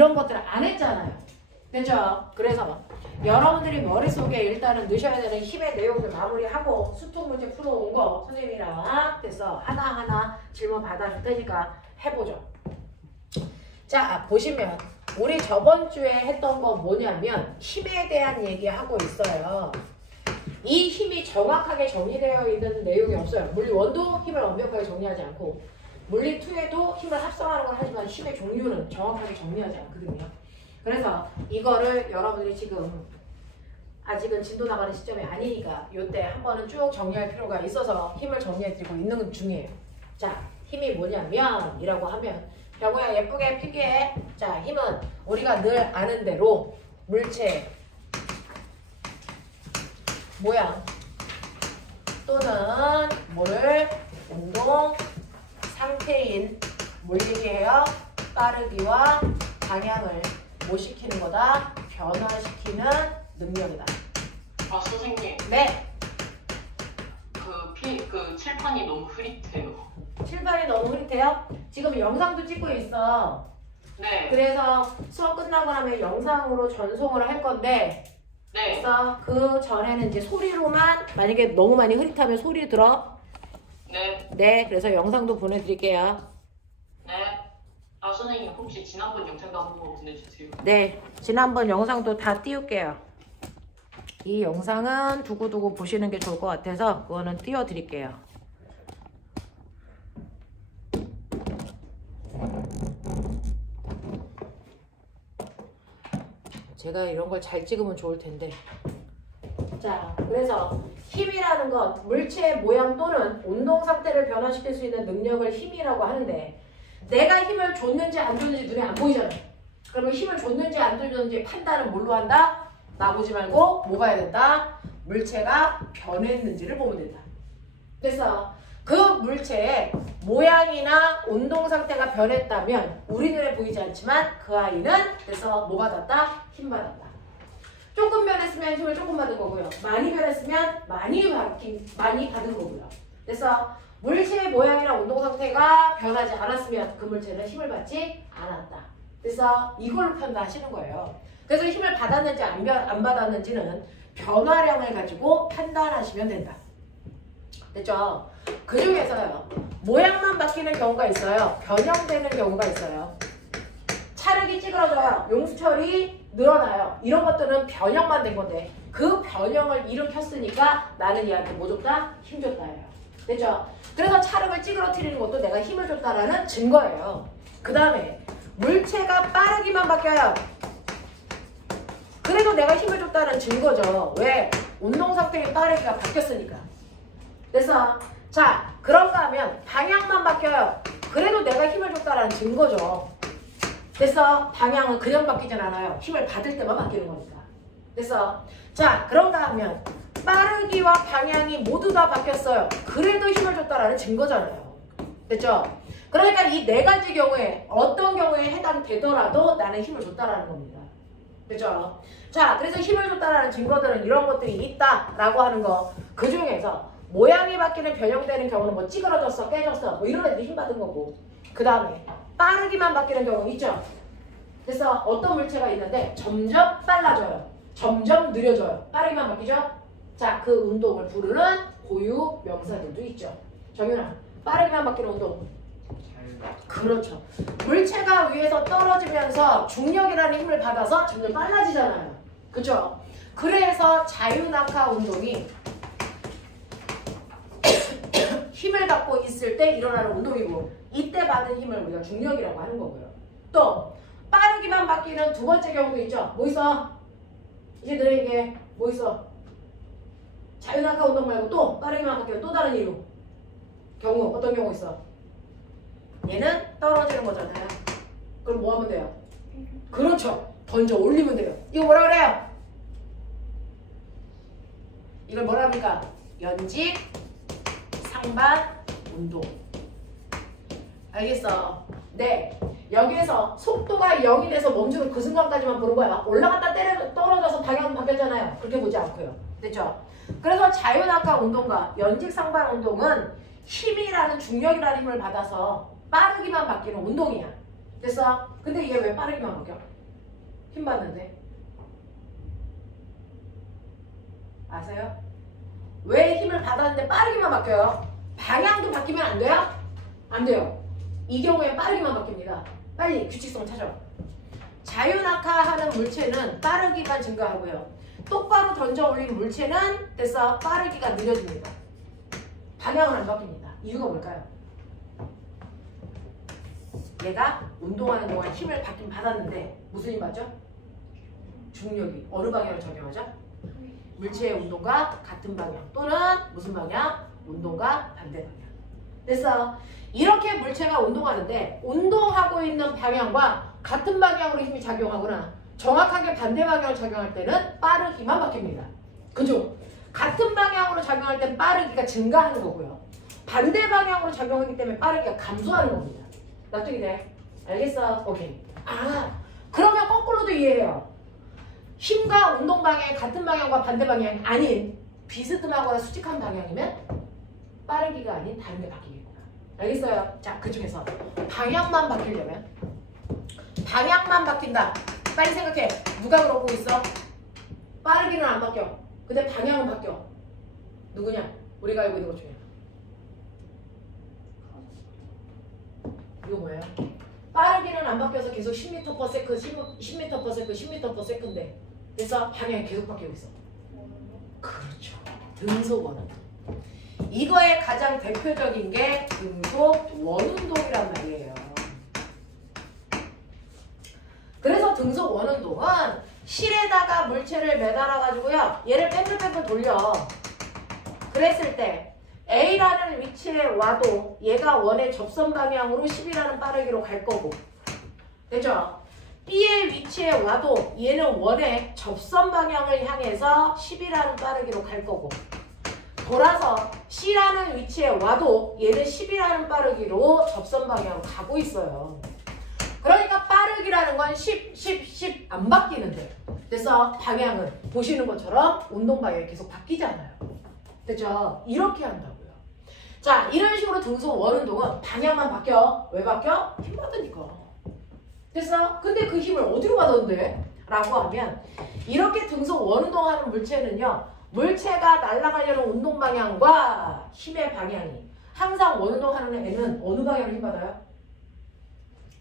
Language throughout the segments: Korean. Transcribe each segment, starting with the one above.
이런 것들을 안 했잖아요. 그죠? 그래서 여러분들이 머릿속에 일단은 넣으셔야 되는 힘의 내용들 마무리하고 수특 문제 풀어온 거 선생님이랑 돼서 하나하나 질문 받아줄 테니까 해보죠. 자, 보시면 우리 저번 주에 했던 거 뭐냐면 힘에 대한 얘기하고 있어요. 이 힘이 정확하게 정리되어 있는 내용이 없어요. 물리 1도 힘을 완벽하게 정리하지 않고 물리 2에도 힘을 합성하는 건 하지만 힘의 종류는 정확하게 정리하지 않거든요. 그래서 이거를 여러분들이 지금 아직은 진도 나가는 시점이 아니니까 이때 한 번은 쭉 정리할 필요가 있어서 힘을 정리해드리고 있는 중이에요. 자, 힘이 뭐냐면 이라고 하면 병우야 예쁘게 필기해. 자, 힘은 우리가 늘 아는 대로 물체, 모양 또는 뭐를 운동 상태인 뭘 얘기해요? 빠르기와 방향을 뭐 시키는 거다? 변화시키는 능력이다. 아, 선생님. 네. 그 칠판이 너무 흐릿해요. 칠판이 너무 흐릿해요? 지금 영상도 찍고 있어. 네. 그래서 수업 끝나고 나면 영상으로 전송을 할 건데 네. 그래서 그 전에는 이제 소리로만 만약에 너무 많이 흐릿하면 소리 들어? 네. 네. 그래서 영상도 보내드릴게요. 네. 아, 선생님 혹시 지난번 영상도 한번 보내주세요. 네. 지난번 영상도 다 띄울게요. 이 영상은 두고두고 보시는 게 좋을 것 같아서 그거는 띄워드릴게요. 제가 이런 걸 잘 찍으면 좋을 텐데. 자, 그래서 힘이라는 건 물체의 모양 또는 운동 상태를 변화시킬 수 있는 능력을 힘이라고 하는데 내가 힘을 줬는지 안 줬는지 눈에 안 보이잖아요. 그러면 힘을 줬는지 안 줬는지 판단은 뭘로 한다? 나보지 말고 뭐 봐야 된다? 물체가 변했는지를 보면 된다. 그래서 그 물체의 모양이나 운동 상태가 변했다면 우리 눈에 보이지 않지만 그 아이는 그래서 뭐 받았다? 힘 받았다. 조금 변했으면 힘을 조금 받은 거고요. 많이 변했으면 많이 받은 거고요. 그래서 물체의 모양이나 운동 상태가 변하지 않았으면 그 물체는 힘을 받지 않았다. 그래서 이걸로 판단하시는 거예요. 그래서 힘을 받았는지 안 받았는지는 변화량을 가지고 판단하시면 된다. 됐죠? 그 중에서요. 모양만 바뀌는 경우가 있어요. 변형되는 경우가 있어요. 차력이 찌그러져요. 용수철이 늘어나요. 이런 것들은 변형만 된 건데 그 변형을 일으켰으니까 나는 얘한테 뭐 줬다? 힘 줬다예요. 됐죠? 그래서 차력을 찌그러뜨리는 것도 내가 힘을 줬다라는 증거예요. 그 다음에 물체가 빠르기만 바뀌어요. 그래도 내가 힘을 줬다는 증거죠. 왜? 운동 상태의 빠르기가 바뀌었으니까. 그래서 자, 그런가 하면 방향만 바뀌어요. 그래도 내가 힘을 줬다는 증거죠. 그래서 방향은 그냥 바뀌진 않아요. 힘을 받을 때만 바뀌는 거니까. 그래서 자, 그런가 하면 빠르기와 방향이 모두 다 바뀌었어요. 그래도 힘을 줬다라는 증거잖아요. 됐죠? 그러니까 이 네 가지 경우에 어떤 경우에 해당되더라도 나는 힘을 줬다라는 겁니다. 그죠? 자, 그래서 힘을 줬다라는 증거들은 이런 것들이 있다라고 하는 거. 그 중에서 모양이 바뀌는 변형되는 경우는 뭐 찌그러졌어, 깨졌어, 뭐 이런 애들이 힘 받은 거고. 그 다음에 빠르기만 바뀌는 경우 있죠? 그래서 어떤 물체가 있는데 점점 빨라져요. 점점 느려져요. 빠르기만 바뀌죠? 자, 그 운동을 부르는 고유 명사들도 있죠. 정윤아, 빠르기만 바뀌는 운동. 그렇죠. 물체가 위에서 떨어지면서 중력이라는 힘을 받아서 점점 빨라지잖아요. 그죠? 그래서 자유낙하 운동이 힘을 받고 있을 때 일어나는 운동이고 이때 받은 힘을 우리가 중력이라고 하는 거고요. 또 빠르기만 바뀌는 두 번째 경우도 있죠. 뭐 있어? 이제 너에게 뭐 있어? 자유낙하 운동 말고 또 빠르기만 바뀌는 또 다른 이유. 경우 어떤 경우 있어? 얘는 떨어지는 거잖아요. 그럼 뭐 하면 돼요? 그렇죠. 던져 올리면 돼요. 이거 뭐라 그래요? 이걸 뭐라 합니까? 연직 상반 운동. 알겠어? 네. 여기에서 속도가 0이 돼서 멈추는 그 순간까지만 보는 거야. 올라갔다 떨어져서 방향은 바뀌었잖아요. 그렇게 보지 않고요. 됐죠? 그래서 자유낙하 운동과 연직 상반 운동은 힘이라는 중력이라는 힘을 받아서 빠르기만 바뀌는 운동이야. 됐어? 근데 얘 왜 빠르게만 바뀌어? 힘 받는데. 아세요? 왜 힘을 받았는데 빠르게만 바뀌어요? 방향도 바뀌면 안 돼요? 안 돼요. 이 경우에 빠르게만 바뀝니다. 빨리 규칙성 찾아. 자유낙하하는 물체는 빠르기만 증가하고요. 똑바로 던져 올린 물체는 됐어? 빠르기가 느려집니다. 방향은 안 바뀝니다. 이유가 뭘까요? 얘가 운동하는 동안 힘을 받긴 받았는데 무슨 힘 받죠? 중력이 어느 방향을 적용하죠? 물체의 운동과 같은 방향 또는 무슨 방향? 운동과 반대 방향. 그래서 이렇게 물체가 운동하는데 운동하고 있는 방향과 같은 방향으로 힘이 작용하거나 정확하게 반대 방향을 작용할 때는 빠르기만 바뀝니다. 그죠? 같은 방향으로 작용할 땐 빠르기가 증가하는 거고요. 반대 방향으로 작용하기 때문에 빠르기가 감소하는 겁니다. 납득이 돼? 알겠어? 오케이. 아, 그러면 거꾸로도 이해해요. 힘과 운동 방향이 같은 방향과 반대 방향이 아닌 비스듬하거나 수직한 방향이면 빠르기가 아닌 다른 게 바뀌겠구나. 알겠어요? 자, 그 중에서 방향만 바뀌려면 방향만 바뀐다. 빨리 생각해. 누가 그러고 있어? 빠르기는 안 바뀌어. 근데 방향은 바뀌어. 누구냐? 우리가 알고 있는 것 중에. 이거 뭐예요? 빠르기는 안 바뀌어서 계속 10m/s, 10m/s, 10m/s인데 그래서 방향이 계속 바뀌고 있어. 그렇죠. 등속 원운동. 이거의 가장 대표적인 게 등속 원운동이란 말이에요. 그래서 등속 원운동은 실에다가 물체를 매달아가지고요. 얘를 뺑글뺑글 돌려. 그랬을 때 A라는 위치에 와도 얘가 원의 접선 방향으로 10이라는 빠르기로 갈 거고. 됐죠? B의 위치에 와도 얘는 원의 접선 방향을 향해서 10이라는 빠르기로 갈 거고. 돌아서 C라는 위치에 와도 얘는 10이라는 빠르기로 접선 방향으로 가고 있어요. 그러니까 빠르기라는 건 10 안 바뀌는데. 그래서 방향은 보시는 것처럼 운동 방향이 계속 바뀌잖아요. 됐죠? 이렇게 한다고요. 자, 이런 식으로 등속 원운동은 방향만 바뀌어. 왜 바뀌어? 힘 받으니까. 됐어? 근데 그 힘을 어디로 받았는데? 라고 하면 이렇게 등속 원운동하는 물체는요. 물체가 날아가려는 운동 방향과 힘의 방향이 항상 원운동하는 애는 어느 방향으로 힘 받아요?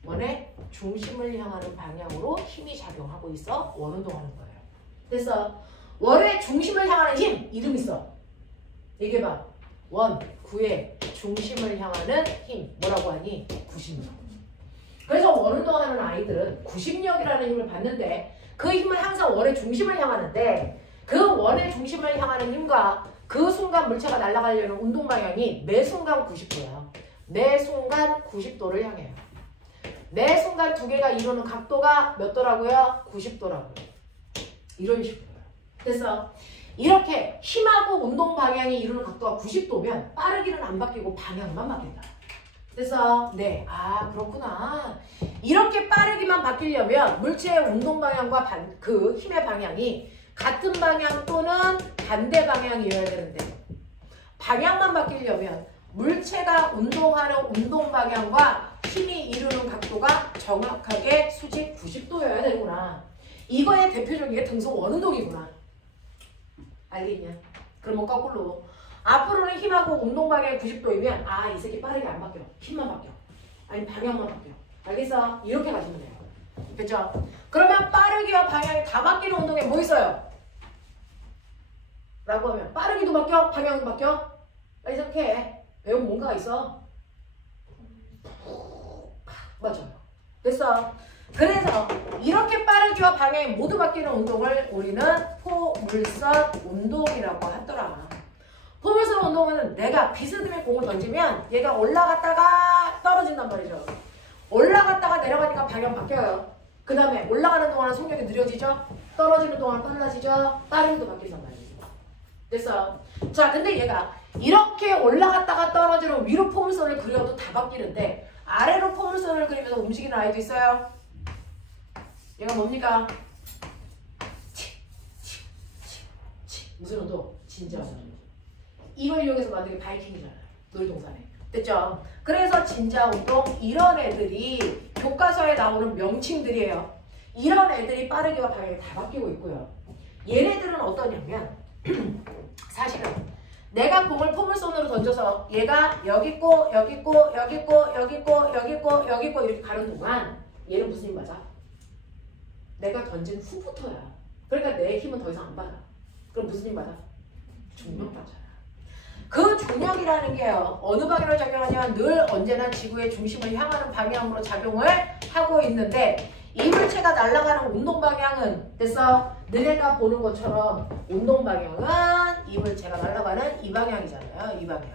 원의 중심을 향하는 방향으로 힘이 작용하고 있어 원운동하는 거예요. 그래서 원의 중심을 향하는 힘 이름 있어. 얘기해봐. 원, 구의 중심을 향하는 힘 뭐라고 하니? 구심력. 그래서 원운동하는 아이들은 구심력이라는 힘을 받는데 그 힘은 항상 원의 중심을 향하는데 그 원의 중심을 향하는 힘과 그 순간 물체가 날아가려는 운동 방향이 매 순간 90도야. 매 순간 90도를 향해요. 매 순간 두 개가 이루는 각도가 몇 도라고요? 90도라고요. 이런 식으로요. 그래서 이렇게 힘하고 운동 방향이 이루는 각도가 90도면 빠르기는 안 바뀌고 방향만 바뀐다. 그래서 네, 아 그렇구나. 이렇게 빠르기만 바뀌려면 물체의 운동 방향과 그 힘의 방향이 같은 방향 또는 반대 방향이어야 되는데 방향만 바뀌려면 물체가 운동하는 운동 방향과 힘이 이루는 각도가 정확하게 수직 90도여야 되는구나. 이거의 대표적인 게 등속 원운동이구나. 알겠냐? 그러면 거꾸로 앞으로는 힘하고 운동 방향이 90도이면 아, 이 새끼 빠르게 안 바뀌어. 힘만 바뀌어. 아니 방향만 바뀌어. 알겠어? 이렇게 가시면 돼요. 그렇죠? 그러면 빠르기와 방향이 다 바뀌는 운동에 뭐 있어요? 라고 하면 빠르기도 바뀌어? 방향도 바뀌어? 빨리 생각해. 배운 뭔가가 있어. 맞아요. 됐어. 그래서 이렇게 빠르기와 방향이 모두 바뀌는 운동을 우리는 포물선 운동이라고 하더라. 포물선 운동은 내가 비스듬히 공을 던지면 얘가 올라갔다가 떨어진단 말이죠. 올라갔다가 내려가니까 방향 바뀌어요. 그 다음에 올라가는 동안은 속력이 느려지죠. 떨어지는 동안은 빨라지죠. 빠르기도 바뀐단 말이죠. 됐어. 자, 근데 얘가 이렇게 올라갔다가 떨어지는 위로 포물선을 그려도 다 바뀌는데 아래로 포물선을 그리면서 움직이는 아이도 있어요. 얘가 뭡니까? 무슨 운동? 진짜 운동. 이걸 이용해서 만든 게 바이킹이잖아요. 놀이동산에. 됐죠? 그래서 진자 운동 이런 애들이 교과서에 나오는 명칭들이에요. 이런 애들이 빠르기와 방향이 다 바뀌고 있고요. 얘네들은 어떠냐면 사실은 내가 공을 포물선으로 던져서 얘가 여기 있고 여기 있고 여기 있고 여기 있고 여기 있고 여기 있고 이렇게 가는 동안 얘는 무슨 힘 맞아? 내가 던진 후부터야. 그러니까 내 힘은 더 이상 안 받아. 그럼 무슨 힘 받아? 중력 받잖아. 그 중력이라는 게요. 어느 방향으로 작용하냐면 늘 언제나 지구의 중심을 향하는 방향으로 작용을 하고 있는데 이 물체가 날아가는 운동 방향은 됐어? 너네가 보는 것처럼 운동 방향은 이 물체가 날아가는 이 방향이잖아요. 이 방향,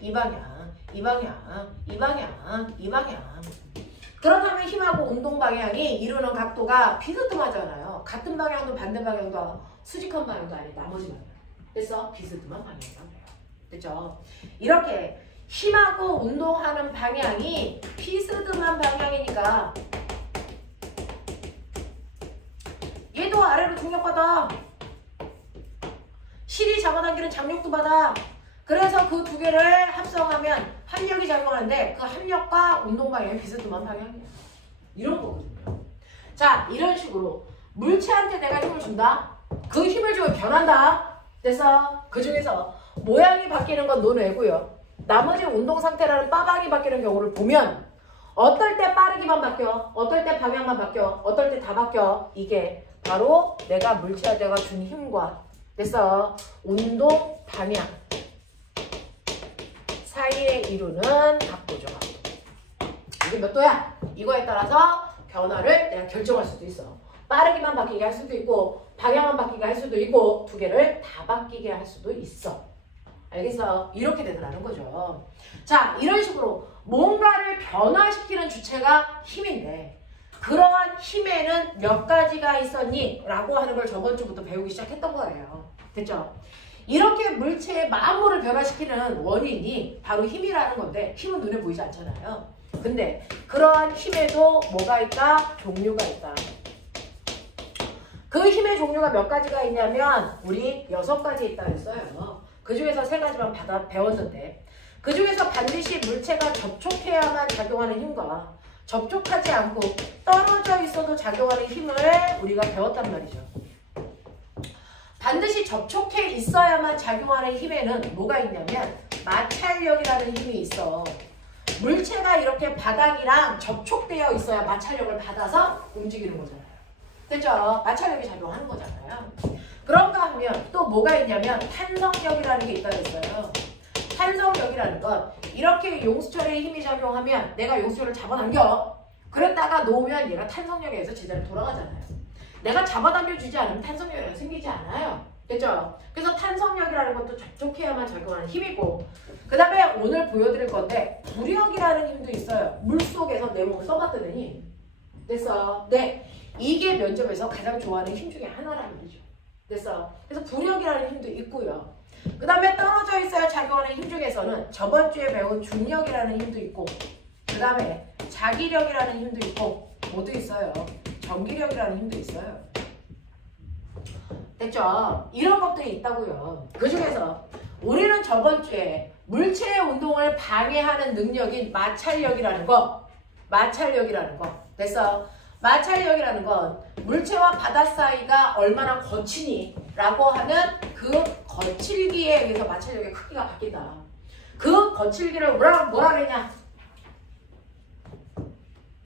이 방향, 이 방향, 이 방향, 이 방향. 그렇다면 힘하고 운동 방향이 이루는 각도가 비스듬하잖아요. 같은 방향도 반대 방향도 수직한 방향도 아닌 나머지 방향. 그래서 비스듬한 방향이라고 해요. 됐죠? 이렇게 힘하고 운동하는 방향이 비스듬한 방향이니까 얘도 아래로 중력받아. 실이 잡아당기는 장력도 받아. 그래서 그 두 개를 합성하면 합력이 작용하는데 그 합력과 운동 방향이 비스듬한 방향이야. 이런 거거든요. 자, 이런 식으로 물체한테 내가 힘을 준다. 그 힘을 주면 변한다. 그래서 그 중에서 모양이 바뀌는 건 논외고요. 나머지 운동 상태라는 빠방이 바뀌는 경우를 보면 어떨 때 빠르기만 바뀌어, 어떨 때 방향만 바뀌어, 어떨 때 다 바뀌어. 이게 바로 내가 물체한테가 준 힘과 그래서 운동 방향 사이에 이루는 각도죠. 이게 몇 도야? 이거에 따라서 변화를 내가 결정할 수도 있어. 빠르기만 바뀌게 할 수도 있고 방향만 바뀌게 할 수도 있고 두 개를 다 바뀌게 할 수도 있어. 알겠어? 이렇게 되더라는 거죠. 자, 이런 식으로 뭔가를 변화시키는 주체가 힘인데 그러한 힘에는 몇 가지가 있었니? 라고 하는 걸 저번 주부터 배우기 시작했던 거예요. 됐죠? 이렇게 물체의 만물을 변화시키는 원인이 바로 힘이라는 건데 힘은 눈에 보이지 않잖아요. 근데 그러한 힘에도 뭐가 있다? 종류가 있다. 그 힘의 종류가 몇 가지가 있냐면 우리 6가지 있다 그랬어요. 그 중에서 3가지만 배웠는데 그 중에서 반드시 물체가 접촉해야만 작용하는 힘과 접촉하지 않고 떨어져 있어도 작용하는 힘을 우리가 배웠단 말이죠. 반드시 접촉해 있어야만 작용하는 힘에는 뭐가 있냐면 마찰력이라는 힘이 있어. 물체가 이렇게 바닥이랑 접촉되어 있어야 마찰력을 받아서 움직이는 거잖아요. 됐죠? 마찰력이 작용하는 거잖아요. 그런가 하면 또 뭐가 있냐면 탄성력이라는 게 있다 그랬어요. 탄성력이라는 건 이렇게 용수철에 힘이 작용하면 내가 용수철을 잡아당겨. 그랬다가 놓으면 얘가 탄성력에 의해서 제자리로 돌아가잖아요. 내가 잡아당겨주지 않으면 탄성력이 생기지 않아요. 됐죠? 그래서 탄성력이라는 것도 접촉해야만 작용하는 힘이고 그 다음에 오늘 보여드릴 건데 부력이라는 힘도 있어요. 물속에서 내 몸을 써봤더니 힘. 됐어? 네. 이게 면접에서 가장 좋아하는 힘 중에 하나라는 말이죠. 됐어? 그래서 부력이라는 힘도 있고요. 그 다음에 떨어져 있어야 작용하는 힘 중에서는 저번 주에 배운 중력이라는 힘도 있고 그 다음에 자기력이라는 힘도 있고 모두 있어요. 전기력이라는 힘도 있어요. 됐죠? 이런 것들이 있다고요. 그 중에서 우리는 저번 주에 물체의 운동을 방해하는 능력인 마찰력이라는 거 됐어? 마찰력이라는 건 물체와 바다 사이가 얼마나 거치니 라고 하는 그 거칠기에 의해서 마찰력의 크기가 바뀐다. 그 거칠기를 뭐라 그랬냐?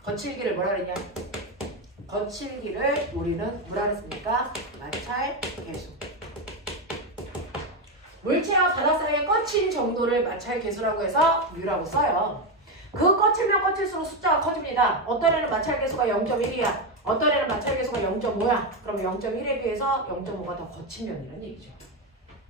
거칠기를 뭐라 그랬냐? 거칠기를 우리는 뭐라 그랬습니까? 마찰계수. 물체와 바다 사이의 거친 정도를 마찰계수라고 해서 U라고 써요. 그 거칠면 거칠수록 숫자가 커집니다. 어떤 애는 마찰계수가 0.1이야. 어떤 애는 마찰계수가 0.5야. 그럼 0.1에 비해서 0.5가 더 거친 면이라는 얘기죠.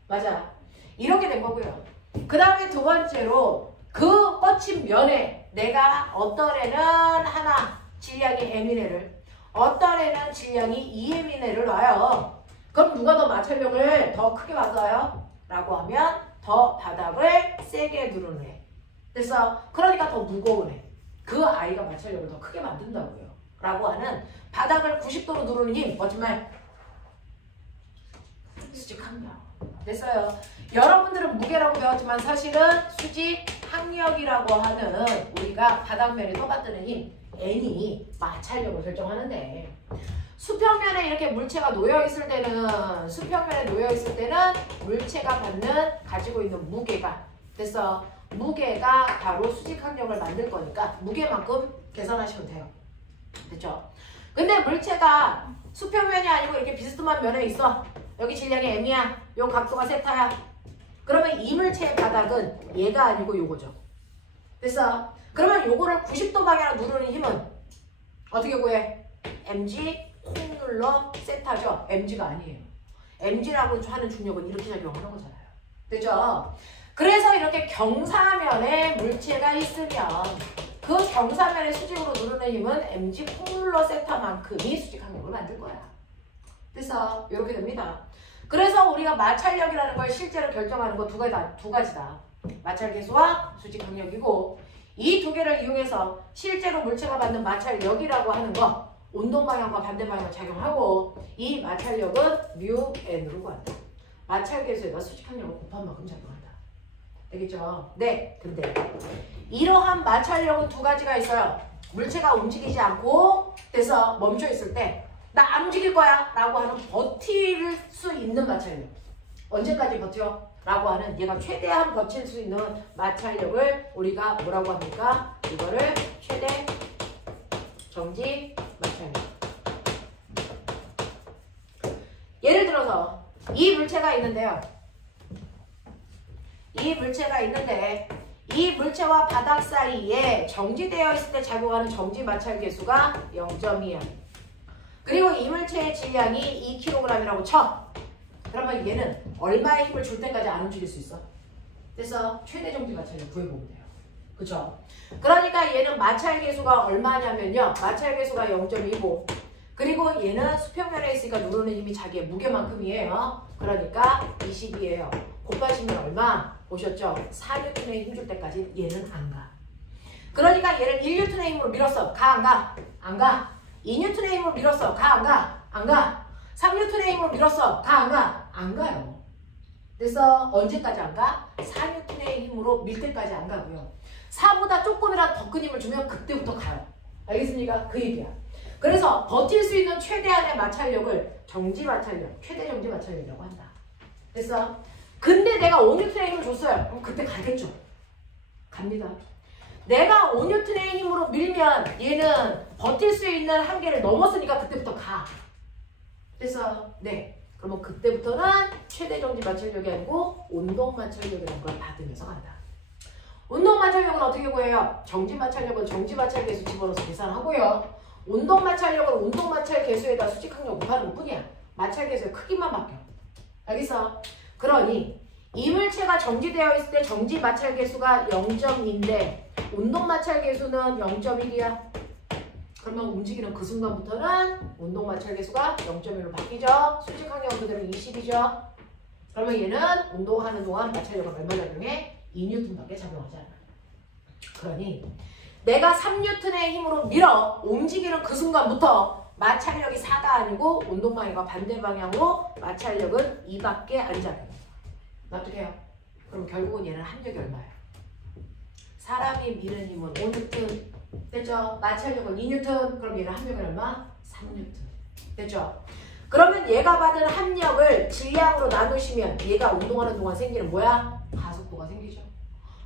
맞아. 이렇게 된 거고요. 그 다음에 두 번째로 그 거친 면에 내가 어떤 애는 하나 질량이 M이네를 어떤 애는 질량이 2M이네를 놔요. 그럼 누가 더 마찰력을 더 크게 받아요? 라고 하면 더 바닥을 세게 누르는 애. 됐어? 그러니까 더 무거운 애. 그 아이가 마찰력을 더 크게 만든다고요. 라고 하는 바닥을 90도로 누르는 힘. 거짓말. 수직 항력. 됐어요? 여러분들은 무게라고 배웠지만 사실은 수직 항력이라고 하는 우리가 바닥면에 떠받드는 힘. N이 마찰력을 결정하는데 수평면에 이렇게 물체가 놓여있을 때는 물체가 가지고 있는 무게가 그래서 무게가 바로 수직항력을 만들 거니까 무게만큼 계산하시면 돼요. 됐죠? 근데 물체가 수평면이 아니고 이렇게 비스듬한 면에 있어. 여기 질량이 m이야. 요 각도가 세타야. 그러면 이 물체의 바닥은 얘가 아니고 요거죠. 됐어? 그러면 요거를 90도 방향으로 누르는 힘은 어떻게 구해? mg 콩 눌러 세타죠? mg가 아니에요. mg라고 하는 중력은 이렇게 작용하는 거잖아요. 됐죠? 그래서 이렇게 경사면에 물체가 있으면 그 경사면의 수직으로 누르는 힘은 mg 콩 눌러 세타만큼이 수직항력을 만들 거야. 됐어? 이렇게 됩니다. 그래서 우리가 마찰력이라는 걸 실제로 결정하는 거 두 가지다. 마찰계수와 수직항력이고 이 두 개를 이용해서 실제로 물체가 받는 마찰력이라고 하는 거 운동 방향과 반대 방향 작용하고 이 마찰력은 μn으로 구한다. 마찰계수에다 수직항력을 곱한 만큼 작용한다. 알겠죠? 네. 근데 이러한 마찰력은 두 가지가 있어요. 물체가 움직이지 않고 돼서 멈춰 있을 때 나 안 움직일 거야 라고 하는 버틸 수 있는 마찰력. 언제까지 버텨? 라고 하는 얘가 최대한 버틸 수 있는 마찰력을 우리가 뭐라고 합니까? 이거를 최대 정지 마찰력. 예를 들어서 이 물체가 있는데요. 이 물체와 바닥 사이에 정지되어 있을 때 작용하는 정지 마찰 계수가 0.2야. 그리고 이 물체의 질량이 2kg이라고 쳐. 그러면 얘는 얼마의 힘을 줄 때까지 안 움직일 수 있어? 그래서 최대 정지 마찰력 구해보면 돼요. 그쵸? 그러니까 얘는 마찰 계수가 얼마냐면요. 마찰 계수가 0.2고 그리고 얘는 수평면에 있으니까 누르는 힘이 자기의 무게만큼이에요. 그러니까 20이에요. 곱하시면 얼마? 보셨죠? 4N의 힘 줄 때까지 얘는 안 가. 그러니까 얘를 1N의 힘으로 밀었어. 가? 안 가? 안 가. 2N의 힘으로 밀었어. 가? 안 가? 안 가. 3N의 힘으로 밀었어. 가? 안 가? 안 가요. 그래서 언제까지 안 가? 4N의 힘으로 밀 때까지 안 가고요. 4보다 조금이라도 더 큰 힘을 주면 그때부터 가요. 알겠습니까? 그 얘기야. 그래서 버틸 수 있는 최대한의 마찰력을 정지 마찰력, 최대 정지 마찰력이라고 한다. 됐어? 근데 내가 5N의 힘을 줬어요. 그럼 그때 가겠죠? 갑니다. 내가 5N의 힘으로 밀면 얘는 버틸 수 있는 한계를 넘었으니까 그때부터 가. 그래서 네. 그러면 그때부터는 최대 정지 마찰력이 아니고 운동 마찰력이라는 걸 받으면서 간다. 운동 마찰력은 어떻게 구해요? 정지 마찰력은 정지 마찰 계수 집어넣어서 계산하고요. 운동 마찰력은 운동 마찰 계수에다 수직항력 곱하는 것 뿐이야. 마찰 계수의 크기만 바뀌어. 알겠어? 그러니 이 물체가 정지되어 있을 때 정지 마찰 계수가 0.2인데 운동 마찰 계수는 0.1이야. 그러면 움직이는 그 순간부터는 운동 마찰 계수가 0.1로 바뀌죠. 수직항력은 그대로 20이죠. 그러면 얘는 운동하는 동안 마찰력은 얼마 작용해? 2N밖에 작용하지 않아. 그러니 내가 3N의 힘으로 밀어 움직이는 그 순간부터 마찰력이 4가 아니고 운동 방향과 반대 방향으로 마찰력은 2밖에 안 작용해. 납득해요? 그럼 결국은 얘는 합력이 얼마예요? 사람이 미는 힘은 5N. 됐죠? 마찰력은 2N. 그럼 얘는 합력은 얼마? 3N. 됐죠? 그러면 얘가 받은 합력을 질량으로 나누시면 얘가 운동하는 동안 생기는 뭐야? 가속도가 생기죠.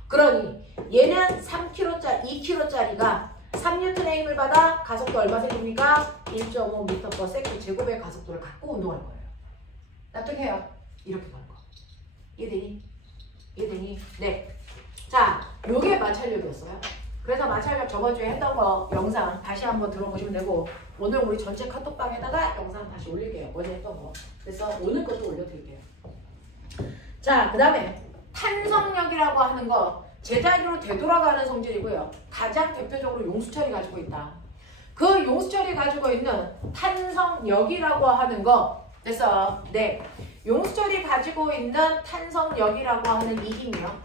그러니 얘는 2kg짜리가 3N의 힘을 받아 가속도 얼마 생깁니까? 1.5m/s 제곱의 가속도를 갖고 운동할 거예요. 납득해요? 이렇게 가는 거. 이해되니? 이해되니? 네. 자, 요게 마찰력이었어요. 그래서 마찰력 저번주에 했던 거 영상 다시 한번 들어보시면 되고 오늘 우리 전체 카톡방에다가 영상 다시 올릴게요. 어제 했던 거. 그래서 오늘 것도 올려드릴게요. 자, 그 다음에 탄성력이라고 하는 거 제자리로 되돌아가는 성질이고요. 가장 대표적으로 용수철이 가지고 있다. 그 용수철이 가지고 있는 탄성력이라고 하는 거 그래서 네, 용수철이 가지고 있는 탄성력이라고 하는 이 힘이요.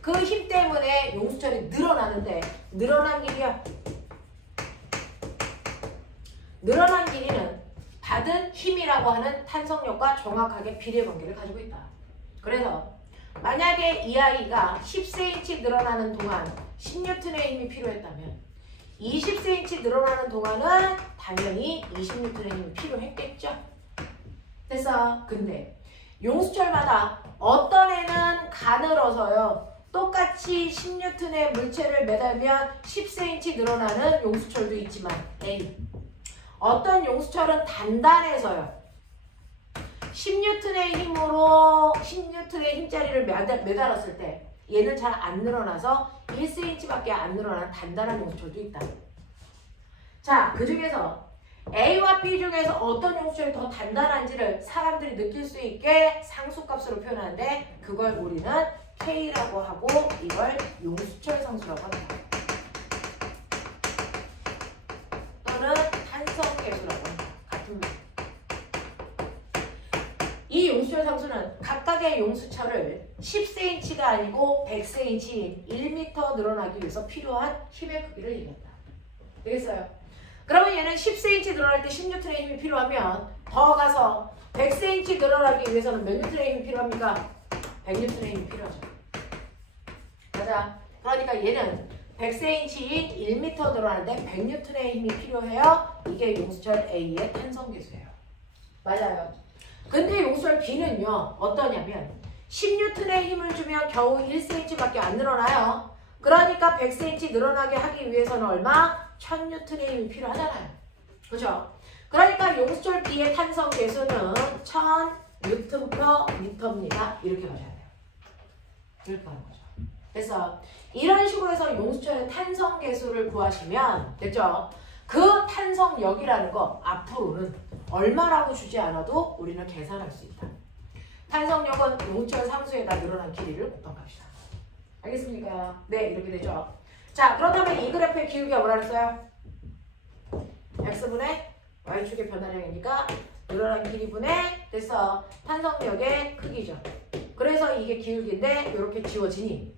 그 힘 때문에 용수철이 늘어나는데 늘어난 길이요. 늘어난 길이는 받은 힘이라고 하는 탄성력과 정확하게 비례 관계를 가지고 있다. 그래서 만약에 이 아이가 10cm 늘어나는 동안 10N의 힘이 필요했다면 20cm 늘어나는 동안은 당연히 20N의 힘이 필요했겠죠. 됐어. 근데 용수철마다 어떤 애는 가늘어서요. 똑같이 10N의 물체를 매달면 10cm 늘어나는 용수철도 있지만 A. 어떤 용수철은 단단해서요. 10N의 힘으로 10N의 힘짜리를 매달았을 때 얘는 잘 안 늘어나서 1cm밖에 안 늘어나는 단단한 용수철도 있다. 자, 그 중에서 A와 B 중에서 어떤 용수철이 더 단단한지를 사람들이 느낄 수 있게 상수값으로 표현하는데 그걸 우리는 K라고 하고 이걸 용수철 상수라고 합니다. 또는 탄성계수라고 합니다. 같은 말. 이 용수철 상수는 각각의 용수철을 10cm가 아니고 100cm, 1m 늘어나기 위해서 필요한 힘의 크기를 얘기한다. 되겠어요? 그러면 얘는 10cm 늘어날 때 10N의 힘이 필요하면 더 가서 100cm 늘어나기 위해서는 몇 N의 힘이 필요합니까? 100N의 힘이 필요하죠. 맞아. 그러니까 얘는 100cm인 1m 늘어나는데 100N의 힘이 필요해요. 이게 용수철 A의 탄성계수예요. 맞아요. 근데 용수철 B는요. 어떠냐면 10N의 힘을 주면 겨우 1cm밖에 안 늘어나요. 그러니까 100cm 늘어나게 하기 위해서는 얼마? 1000N의 힘이 필요하잖아요. 그죠? 그러니까 용수철 B의 탄성 계수는 1000Nm/m입니다. 이렇게 가셔야 돼요. 이렇게 가는 거죠. 그래서 이런 식으로 해서 용수철의 탄성 계수를 구하시면 됐죠? 그 탄성력이라는 거 앞으로는 얼마라고 주지 않아도 우리는 계산할 수 있다. 탄성력은 용수철 상수에다 늘어난 길이를 곱한 값이다. 알겠습니까? 네, 이렇게 되죠. 자, 그렇다면 이 그래프의 기울기가 뭐라 그랬어요? x분의 y축의 변화량이니까 늘어난 길이분의 됐어. 탄성력의 크기죠. 그래서 이게 기울기인데 이렇게 지워지니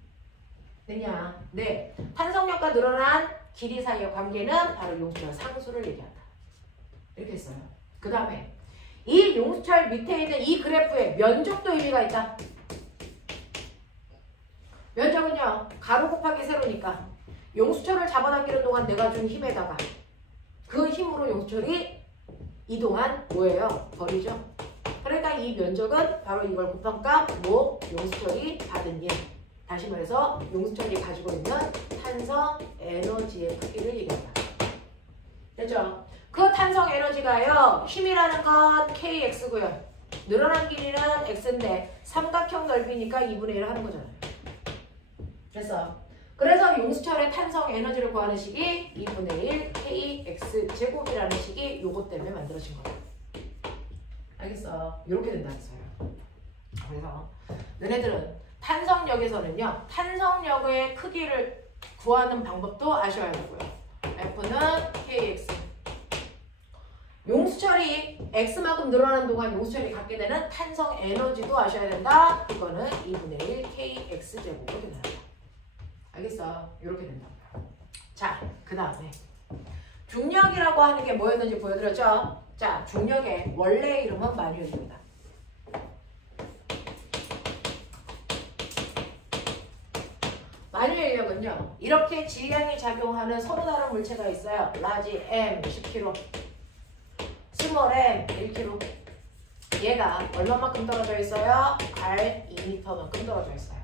됐냐? 네. 탄성력과 늘어난 길이 사이의 관계는 바로 용수철 상수를 얘기한다. 이렇게 했어요. 그 다음에 이 용수철 밑에 있는 이 그래프에 면적도 의미가 있다. 면적은요. 가로 곱하기 세로니까 용수철을 잡아당기는 동안 내가 준 힘에다가 그 힘으로 용수철이 이동한 뭐예요? 거리죠. 그러니까 이 면적은 바로 이걸 곱한 값, 용수철이 받은 힘. 다시 말해서 용수철이 가지고 있는 탄성 에너지의 크기를 얘기한다. 됐죠? 그 탄성 에너지가요. 힘이라는 건 kx고요. 늘어난 길이는 x인데 삼각형 넓이니까 2분의 1 하는 거잖아요. 됐어? 그래서 용수철의 탄성 에너지를 구하는 식이 2분의 1 kx제곱이라는 식이 요것 때문에 만들어진 거야. 알겠어? 이렇게 된다면서요. 그래서 너네들은 탄성력에서는요. 탄성력의 크기를 구하는 방법도 아셔야 되고요. F는 kx. 용수철이 x만큼 늘어나는 동안 용수철이 갖게 되는 탄성 에너지도 아셔야 된다. 이거는 2분의 1 kx제곱으로 된다. 알겠어? 이렇게 된다고요. 자, 그 다음에 중력이라고 하는 게 뭐였는지 보여드렸죠? 자, 중력의 원래 이름은 만유인력이다. 만유인력은요. 이렇게 질량이 작용하는 서로 다른 물체가 있어요. 라지 M 10kg, 스몰 M 1kg. 얘가 얼마만큼 떨어져 있어요? R 2m만큼 떨어져 있어요.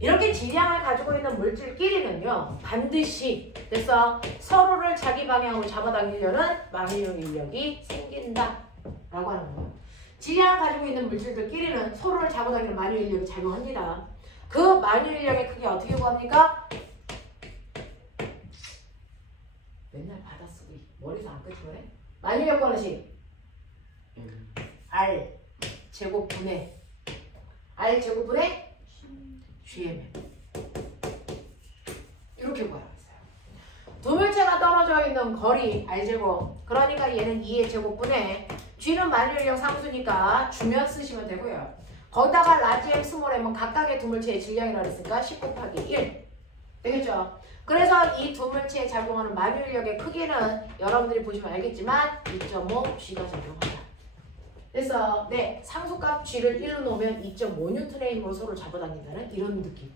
이렇게 질량을 가지고 있는 물질끼리는요. 반드시 됐어. 서로를 자기 방향으로 잡아당기려는 만유형 인력이 생긴다. 라고 하는 거예요. 질량을 가지고 있는 물질들끼리는 서로를 잡아당기는 만유형 인력이 작용합니다. 그 만유형 인력의 크기 어떻게 구합니까? 맨날 받아쓰고 머리에서 안 끝이네. 만유형 구하는식 R 제곱분의 R 제곱분의 GMM. 이렇게 구하라고 했어요. 두 물체가 떨어져 있는 거리 R제곱. 그러니까 얘는 2의 제곱분의 G는 만유인력 상수니까 주면 쓰시면 되고요. 거기다가 라지 M, 스몰 M은 각각의 두 물체의 질량이라고 했으니까 10 곱하기 1. 되겠죠? 그래서 이 두 물체에 작용하는 만유인력의 크기는 여러분들이 보시면 알겠지만 2.5 G가 작용한다. 그래서 네, 상수값 G를 1로 놓으면 2.5N의 힘으로 서로 잡아당긴다는 이런 느낌.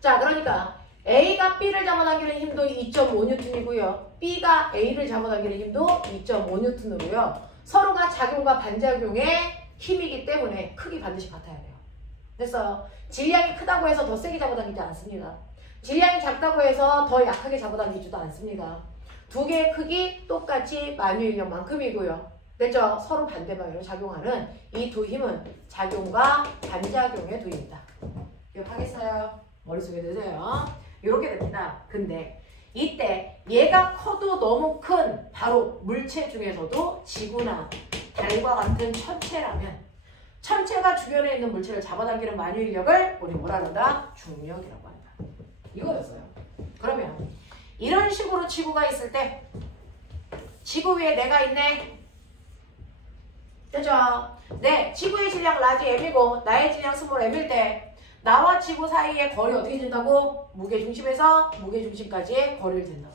자, 그러니까 A가 B를 잡아당기는 힘도 2.5N이고요. B가 A를 잡아당기는 힘도 2.5N으로요. 서로가 작용과 반작용의 힘이기 때문에 크기 반드시 같아야 돼요. 그래서 질량이 크다고 해서 더 세게 잡아당기지 않습니다. 질량이 작다고 해서 더 약하게 잡아당기지도 않습니다. 두 개의 크기 똑같이 만유인력만큼이고요. 됐죠? 서로 반대방향으로 작용하는 이 두 힘은 작용과 반작용의 두 힘이다. 기억하겠어요? 머릿속에 넣으세요. 이렇게 됩니다. 근데 이때 얘가 커도 너무 큰 바로 물체 중에서도 지구나 달과 같은 천체라면 천체가 주변에 있는 물체를 잡아당기는 만유인력을 우리 뭐라 그런다? 중력이라고 한다. 이거였어요. 그러면 이런 식으로 지구가 있을 때 지구 위에 내가 있네. 됐죠? 네, 지구의 질량 라지 m이고 나의 질량 스몰 m일 때 나와 지구 사이의 거리 어떻게 된다고? 무게중심에서 무게중심까지의 거리를 된다고.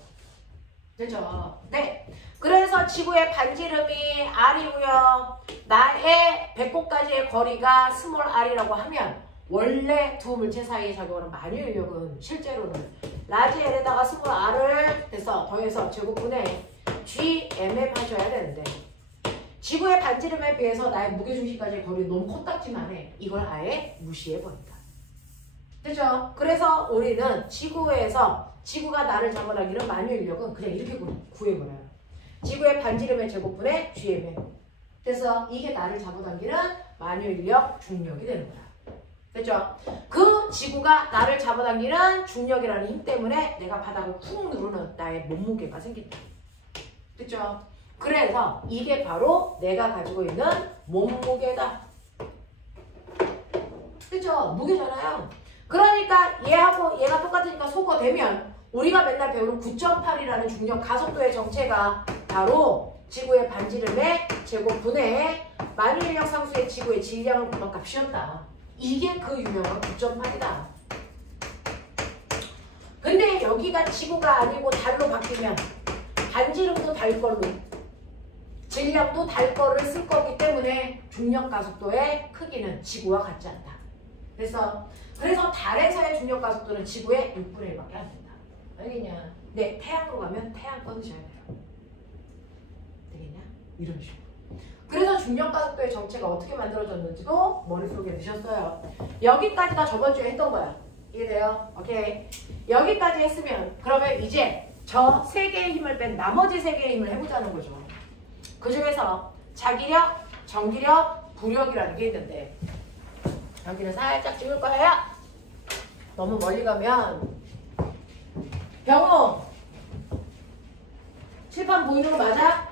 됐죠? 네. 그래서 지구의 반지름이 r이고요. 나의 배꼽까지의 거리가 스몰 r이라고 하면 원래 두 물체 사이에 작용하는 만유인력은 실제로는 라지 l에다가 스몰 r을 더해서 제곱분의 gmm 하셔야 되는데 지구의 반지름에 비해서 나의 무게중심까지의 거리는 너무 코딱지만 해. 이걸 아예 무시해버린다. 그죠? 그래서 우리는 지구에서 지구가 나를 잡아당기는 만유인력은 그냥 이렇게 구해버려요. 지구의 반지름의 제곱분의 gmm. 그래서 이게 나를 잡아당기는 만유인력 중력이 되는 거야. 됐죠? 그 지구가 나를 잡아당기는 중력이라는 힘 때문에 내가 바닥을 쿵 누르는 나의 몸무게가 생긴다. 됐죠? 그래서 이게 바로 내가 가지고 있는 몸무게다. 그죠? 무게잖아요. 그러니까 얘하고 얘가 똑같으니까 소거되면 우리가 맨날 배우는 9.8이라는 중력 가속도의 정체가 바로 지구의 반지름의 제곱분의 만유인력 상수의 지구의 질량을 구한 값이었다. 이게 그 유명한 9.8이다. 근데 여기가 지구가 아니고 달로 바뀌면 반지름도 달 걸로 질량도 달 거를 쓸 거기 때문에 중력 가속도의 크기는 지구와 같지 않다. 그래서 달에서의 중력 가속도는 지구의 6분의 1밖에 안 된다. 알겠냐? 네, 태양으로 가면 태양 꺼내셔야 돼요. 되겠냐? 이런 식으로. 그래서 중력 가속도의 정체가 어떻게 만들어졌는지도 머릿속에 넣으셨어요. 여기까지가 저번 주에 했던 거야. 이해돼요? 오케이. 여기까지 했으면 그러면 이제 저 세 개의 힘을 뺀 나머지 세 개의 힘을 해보자는 거죠. 그 중에서 자기력, 전기력, 부력이라는 게 있는데 여기는 살짝 찍을 거예요. 너무 멀리 가면 병호 칠판 보이는 거 맞아?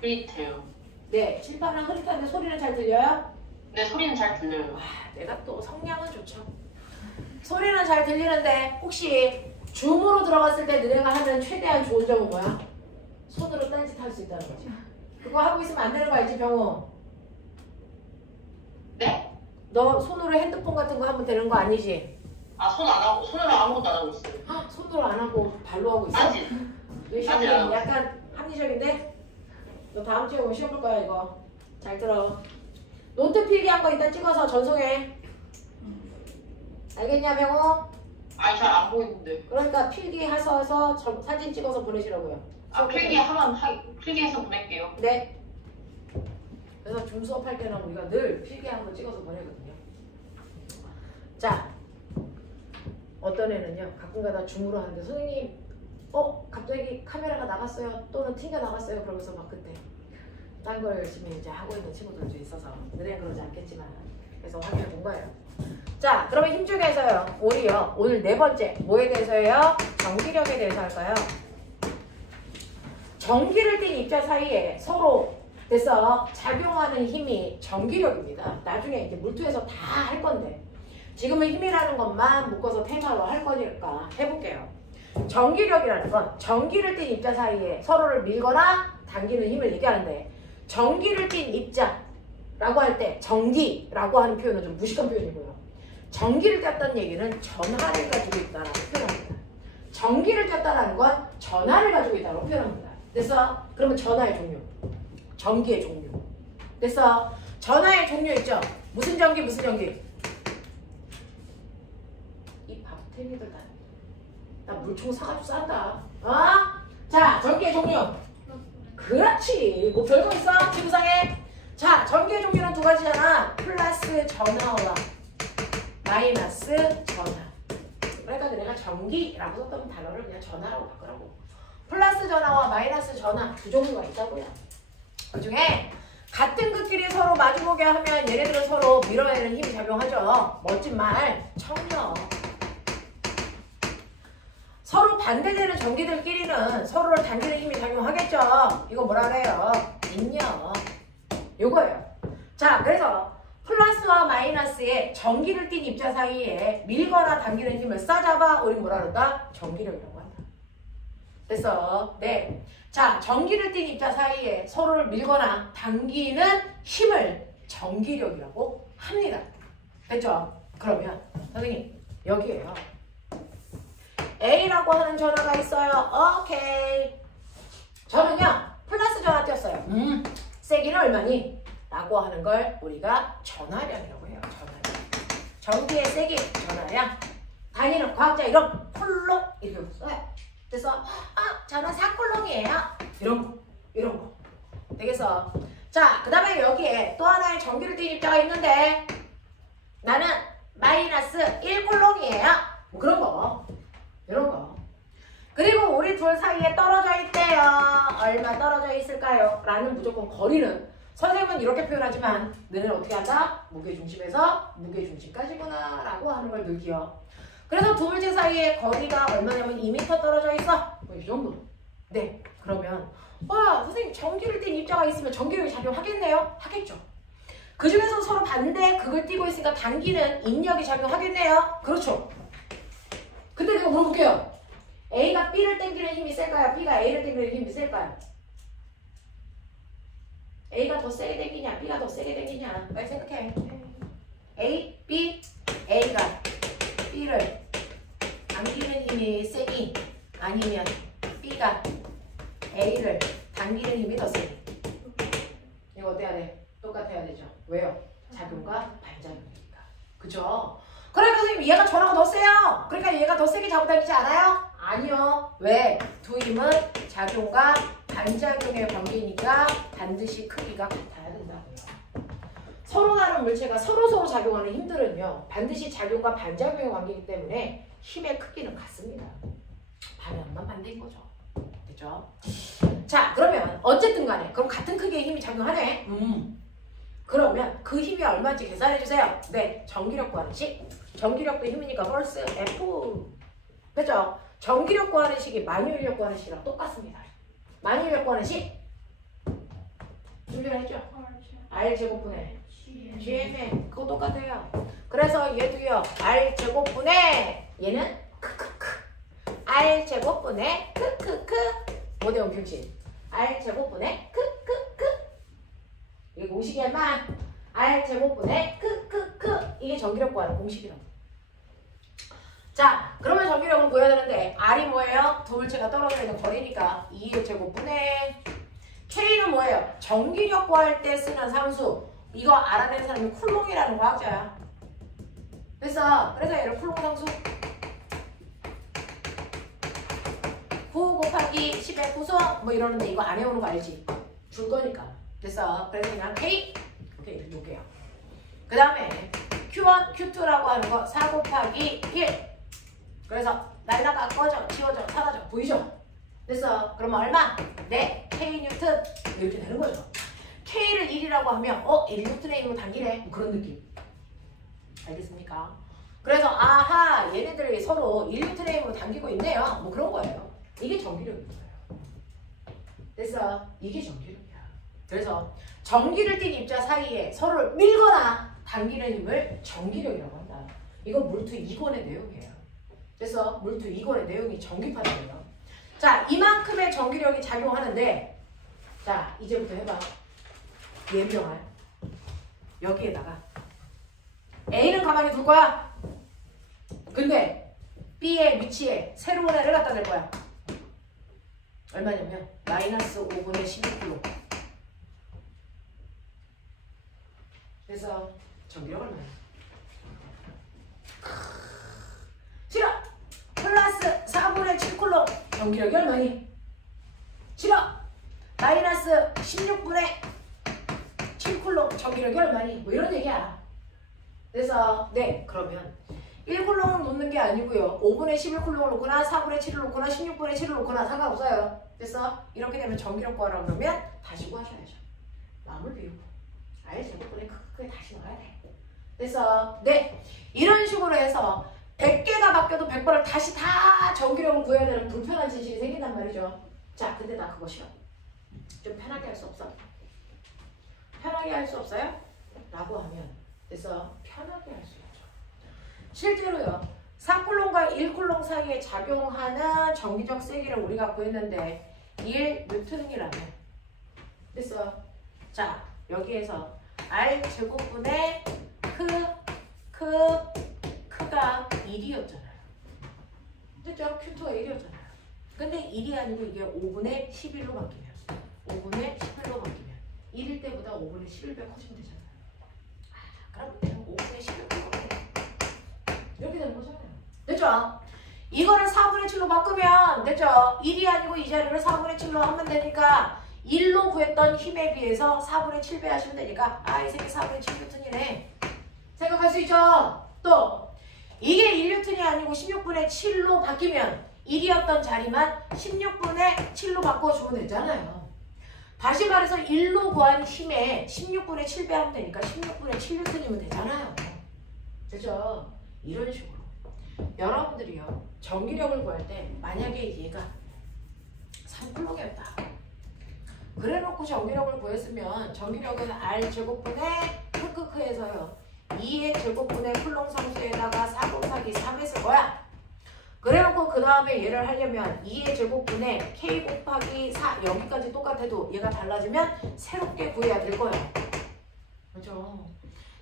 흐릿해요. 네, 칠판은 흐릿한데 소리는 잘 들려요? 네, 소리는 잘 들려요. 와, 내가 또 성량은 좋죠. 소리는 잘 들리는데 혹시 줌으로 들어갔을 때 너네가 하면 최대한 좋은 점은 뭐야? 손으로 딴짓 할 수 있다는 거지. 그거 하고 있으면 안 되는 거 알지, 병호? 네? 너 손으로 핸드폰 같은 거 하면 되는 거 아니지? 아, 손으로 아무것도 안 하고 있어요. 손으로 안 하고 발로 하고 있어? 아직. 너 시험 약간 합리적인데? 너 다음 주에 오면 시험 볼 거야 이거. 잘 들어. 노트 필기한 거 일단 찍어서 전송해. 알겠냐 병호? 아니, 잘 안 보이는데. 그러니까 필기해서 사진 찍어서 보내시라고요. 아, 필기해서 보낼게요. 네. 그래서 줌 수업할 때는 우리가 늘 필기한 거 찍어서 보내거든요. 자, 어떤 애는요 가끔가다 줌으로 하는데 선생님 갑자기 카메라가 나갔어요 또는 튕겨 나갔어요 그러면서 막 그때 딴 걸 열심히 이제 하고 있는 친구들도 있어서 너네는 그러지 않겠지만 그래서 확인해 본 거예요. 자, 그러면 힘 중에서요 오늘 네 번째 뭐에 대해서예요? 전기력에 대해서 할까요? 전기를 띤 입자 사이에 서로 그래서 작용하는 힘이 전기력입니다. 나중에 이제 물투에서 다 할 건데 지금은 힘이라는 것만 묶어서 테마로 할 거니까 해볼게요. 전기력이라는 건 전기를 띤 입자 사이에 서로를 밀거나 당기는 힘을 얘기하는데 전기를 띤 입자라고 할 때 전기라고 하는 표현은 좀 무식한 표현이고요. 전기를 뗐다는 얘기는 전하를 가지고 있다라고 표현합니다. 전기를 뗐다는 건 전하를 가지고 있다고 표현합니다. 그래서 그러면 전하의 종류, 전기의 종류. 그래서 전하의 종류 있죠? 무슨 전기, 무슨 전기? 탱이들 나 물총 사가지고 싼다. 어? 자, 전기의 종류. 그렇지. 뭐 별거 있어? 지구상에. 자, 전기의 종류는 두 가지잖아. 플러스 전하와 마이너스 전하. 그러니까 내가 전기라고 썼던 단어를 그냥 전하라고 바꾸라고. 플러스 전하와 마이너스 전하 두 종류가 있다고요. 그 중에 같은 극끼리 서로 마주보게 하면 얘네들은 서로 밀어내는 힘이 작용하죠. 멋진 말. 청력. 서로 반대되는 전기들끼리는 서로를 당기는 힘이 작용하겠죠. 이거 뭐라 그래요? 인력. 요거예요. 자, 그래서 플러스와 마이너스의 전기를 띤 입자 사이에 밀거나 당기는 힘을 싸잡아 우리 뭐라 그럴까? 전기력이라고 한다. 됐어. 네. 자, 전기를 띤 입자 사이에 서로를 밀거나 당기는 힘을 전기력이라고 합니다. 됐죠? 그러면 선생님 여기에요. A라고 하는 전화가 있어요. 오케이. 저는요 플러스 전화 띄었어요. 세기는 얼마니? 라고 하는 걸 우리가 전화량이라고 해요. 전화량. 전기의 세기 전화량. 단위는 과학자 이름 쿨롱 이렇게 써요. 그래서 저는 4쿨롱이에요. 이런 거 되겠어. 자, 그 다음에 여기에 또 하나의 전기를 띤 입자가 있는데 나는 마이너스 1쿨롱이에요. 뭐 그런 거. 이런 거. 그리고 우리 둘 사이에 떨어져 있대요. 얼마 떨어져 있을까요? 라는 무조건 거리는 선생님은 이렇게 표현하지만 너는 어떻게 한다? 무게중심에서 무게중심까지구나 라고 하는 걸 느끼어. 그래서 둘째 사이에 거리가 얼마냐면 2m 떨어져 있어. 뭐 이 정도. 네. 그러면 와 선생님 전기를 띤 입자가 있으면 전기력이 작용하겠네요? 하겠죠. 그 중에서 서로 반대 극을 띠고 있으니까 당기는 인력이 작용하겠네요? 그렇죠. 근데 내가 물어볼게요. A가 B를 당기는 힘이 셀까요? B가 A를 당기는 힘이 셀까요? A가 더 세게 당기냐? B가 더 세게 당기냐? 빨리 생각해. A, B, A가 B를 당기는 힘이 세니 아니면 B가 A를 당기는 힘이 더 세니. 이거 어때야 돼? 똑같아야 되죠. 왜요? 작용과 반작용이니까. 그죠? 그러니까 선생님 얘가 전화가 더 세요. 그러니까 얘가 더 세게 잡아당기지 않아요? 아니요. 왜? 두 힘은 작용과 반작용의 관계니까 반드시 크기가 같아야 된다고요. 서로 다른 물체가 서로 작용하는 힘들은요. 반드시 작용과 반작용의 관계이기 때문에 힘의 크기는 같습니다. 방향만 반대인 거죠. 됐죠? 자, 그러면 어쨌든 간에 그럼 같은 크기의 힘이 작용하네. 그러면 그 힘이 얼마인지 계산해 주세요. 네, 전기력 구하는 식. 전기력도 힘이니까 벌스 F. 그죠? 전기력 구하는 식이 만유인력 구하는 식이랑 똑같습니다. 만유인력 구하는 식. 준비를 했죠? R제곱분의 GMN. 그거 똑같아요. 그래서 얘도요. R제곱분의 얘는 크크크. R제곱분의 크크크. 모대원 표시. R제곱분의 크크크. 이게 공식이야 인마. R제곱분의 크크크. 이게 전기력 구하는 공식이라고. 자, 그러면 전기력을 구해야 되는데 R이 뭐예요? 두 물체가 떨어져 있는 거리니까 2제곱분의 K는 뭐예요? 전기력 구할 때 쓰는 상수. 이거 알아낸 사람이 쿨롱이라는 과학자야. 그래서 얘를 쿨롱 상수 9 곱하기 10의 구성 뭐 이러는데 이거 안 해오는 거 알지? 줄 거니까. 그래서 그냥 K 이렇게 놓을게요. 그 다음에 Q1, Q2라고 하는 거 4 곱하기 1. 그래서 날라가 꺼져, 지워져, 사라져. 보이죠? 됐어. 그러면 얼마? 네, K 뉴턴 이렇게 되는 거죠. K를 1이라고 하면 1뉴턴의 힘으로 당기네. 뭐 그런 느낌. 알겠습니까? 그래서 아하 얘네들이 서로 1뉴턴의 힘으로 당기고 있네요. 뭐 그런 거예요. 이게 전기력인 거예요. 됐어. 이게 전기력이야. 그래서 전기를 띤 입자 사이에 서로를 밀거나 당기는 힘을 전기력이라고 한다. 이거 물투 2권의 내용이에요. 그래서 물투 2권의 내용이 전기파동이에요. 자, 이만큼의 전기력이 작용하는데 자, 이제부터 해봐. 예명할 여기에다가 A는 가만히 둘 거야. 근데 B의 위치에 새로운 애를 갖다 댈 거야. 얼마냐면 마이너스 5분의 16kg. 그래서 전기력 얼마야? 싫어! 전기력이 얼마니? 7억 마이너스 16분의 7쿨롱 전기력이 얼마니? 뭐 이런 얘기야. 그래서 네 그러면 1쿨롱을 놓는 게 아니고요. 5분의 11쿨롱을 놓거나 4분의 7을 놓거나 16분의 7을 놓거나 상관없어요. 그래서 이렇게 되면 전기력 구하라고 그러면 다시 구하셔야죠. 마음을 비우고 아예 제곱분의 크게 다시 넣어야 돼. 그래서 네 이런 식으로 해서 100개가 바뀌어도 100번을 다시 다 전기력을 구해야 되는 불편한 진실이 생긴단 말이죠. 자 근데 나 그거 싫어. 좀 편하게 할 수 없어? 편하게 할 수 없어요? 라고 하면 그래서 편하게 할 수 있죠. 실제로요. 4쿨롱과 1쿨롱 사이에 작용하는 전기적 세기를 우리가 구했는데 1뉴턴이라면 그래서 자 여기에서 R제곱분의 크가 1이었잖아요. 그죠? Q2가 1이었잖아요. 근데 1이 아니고 이게 5분의 11로 바뀌면 5분의 11로 바뀌면 1일 때보다 5분의 11배 커지면 되잖아요. 그럼 5분의 11배 이렇게 되는 거잖아요. 됐죠? 이거를 4분의 7로 바꾸면 됐죠? 1이 아니고 이 자리를 4분의 7로 하면 되니까 1로 구했던 힘에 비해서 4분의 7배 하시면 되니까 이 셈이 4분의 7뉴턴이네. 생각할 수 있죠? 또 이게 1뉴턴이 아니고 16분의 7로 바뀌면 1이었던 자리만 16분의 7로 바꿔주면 되잖아요. 다시 말해서 1로 구한 힘에 16분의 7배 하면 되니까 16분의 7뉴턴이면 되잖아요. 그죠? 이런 식으로 여러분들이요 전기력을 구할 때 만약에 얘가 3쿨롱이었다 그래놓고 전기력을 구했으면 전기력은 R제곱분의 크크크에서요 2의 제곱분의 쿨롱 상수에다가 4 곱하기 3 했을 거야. 그래놓고 그 다음에 얘를 하려면 2의 제곱분의 K 곱하기 4 여기까지 똑같아도 얘가 달라지면 새롭게 구해야 될 거야. 그렇죠?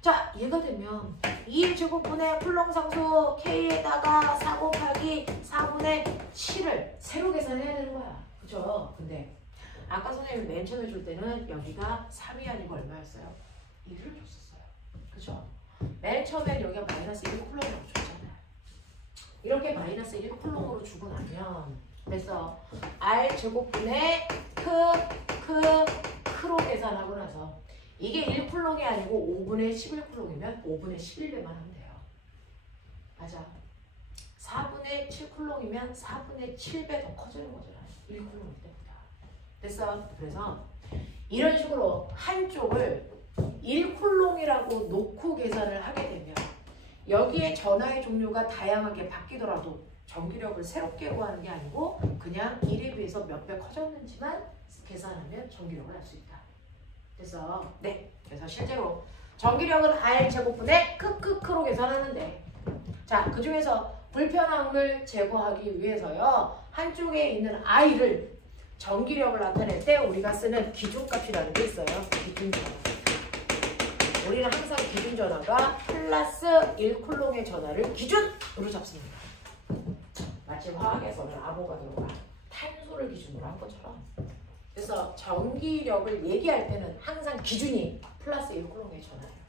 자 얘가 되면 2의 제곱분의 쿨롱 상수 K에다가 4 곱하기 4분의 7을 새로 계산해야 되는 거야. 그죠? 근데 아까 선생님이 맨 처음에 줄 때는 여기가 3이 아니고 얼마였어요? 1을 줬었어요. 그죠? 맨 처음엔 여기가 마이너스 1쿨롱이라고 줬잖아요. 이렇게 마이너스 1쿨롱으로 주고 나면 그래서 R제곱분의 크로 계산하고 나서 이게 1쿨롱이 아니고 5분의 11쿨롱이면 5분의 11배만 하면 돼요. 맞아. 4분의 7쿨롱이면 4분의 7배 더 커지는 거잖아요. 1쿨롱일 때보다. 그래서 이런 식으로 한쪽을 1쿨롱이라고 놓고 계산을 하게 되면 여기에 전하의 종류가 다양하게 바뀌더라도 전기력을 새롭게 구하는 게 아니고 그냥 1에 비해서 몇 배 커졌는지만 계산하면 전기력을 알 수 있다. 그래서 그래서 실제로 전기력은 R제곱분의 크크크로 계산하는데 자 그중에서 불편함을 제거하기 위해서요 한쪽에 있는 I를 전기력을 나타낼 때 우리가 쓰는 기준값이라는 게 있어요. 기준전화. 우리는 항상 기준전화가 플러스 1쿨롱의 전하를 기준으로 잡습니다. 마치 화학에서는 아보가드로가 탄소를 기준으로 한 것처럼 그래서 전기력을 얘기할 때는 항상 기준이 플러스 1쿨롱의 전하예요.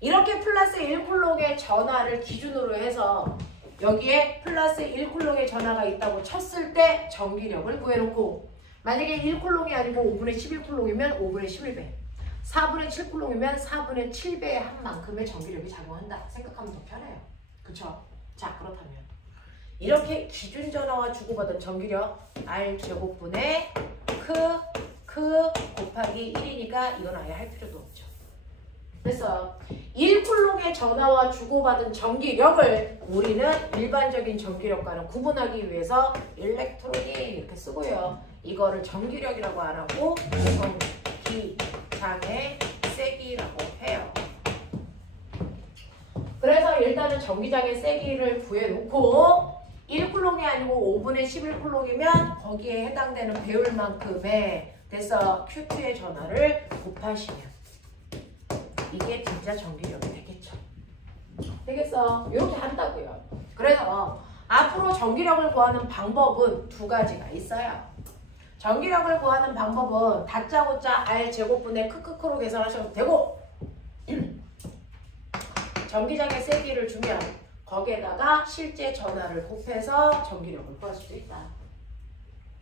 이렇게 플러스 1쿨롱의 전하를 기준으로 해서 여기에 플러스 1쿨롱의 전하가 있다고 쳤을 때 전기력을 구해놓고 만약에 1쿨롱이 아니고 5분의 11쿨롱이면 5분의 11배 4분의 7쿨롱이면 4분의 7배의 한 만큼의 전기력이 작용한다 생각하면 더 편해요. 그쵸? 자 그렇다면 이렇게 기준 전하와 주고받은 전기력 R제곱분의 크 곱하기 1이니까 이건 아예 할 필요도 없죠. 그래서 1쿨롱의 전하와 주고받은 전기력을 우리는 일반적인 전기력과는 구분하기 위해서 일렉트로닉 이렇게 쓰고요. 이거를 전기력이라고 안 하고 전기장의 세기라고 해요. 그래서 일단은 전기장의 세기를 구해놓고 1쿨롱이 아니고 5분의 11쿨롱이면 거기에 해당되는 배율만큼의 그래서 Q2의 전하를 곱하시면 이게 진짜 전기력이 되겠죠. 되겠어. 이렇게 한다고요. 그래서 앞으로 전기력을 구하는 방법은 두 가지가 있어요. 전기력을 구하는 방법은 다짜고짜 R제곱분의 크크크로 계산하셔도 되고 전기장의 세기를 주면 거기에다가 실제 전하를 곱해서 전기력을 구할 수도 있다.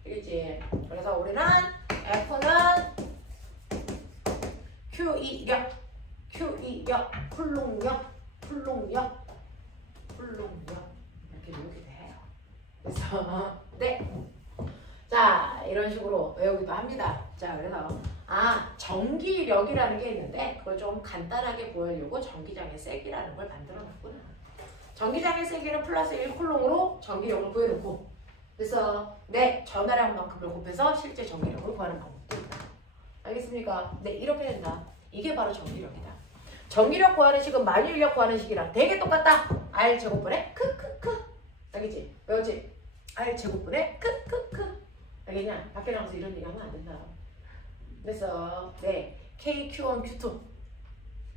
알겠지? 그래서 우리는 F는 Q2력, Q2력, 쿨롱력, 쿨롱력, 쿨롱력 이렇게 외우게 돼요. 그래서 네. 자, 이런 식으로 외우기도 합니다. 자, 그래서 전기력이라는 게 있는데 그걸 좀 간단하게 보여주려고 전기장의 세기라는 걸 만들어 놨구나. 전기장의 세기는 플러스 1쿨롱으로 전기력을 구해놓고 그래서 내 전하량만큼을 곱해서 실제 전기력을 구하는 방법도 있다. 알겠습니까? 네, 이렇게 된다. 이게 바로 전기력이다. 전기력 구하는 식은 만유인력 구하는 식이랑 되게 똑같다. R 제곱분의 크크크. 알겠지? 외웠지? R 제곱분의 크크크. 알겠냐? 밖에 나가서 이런 얘기 하면 안 된다. 그래서 네, K, Q1, Q2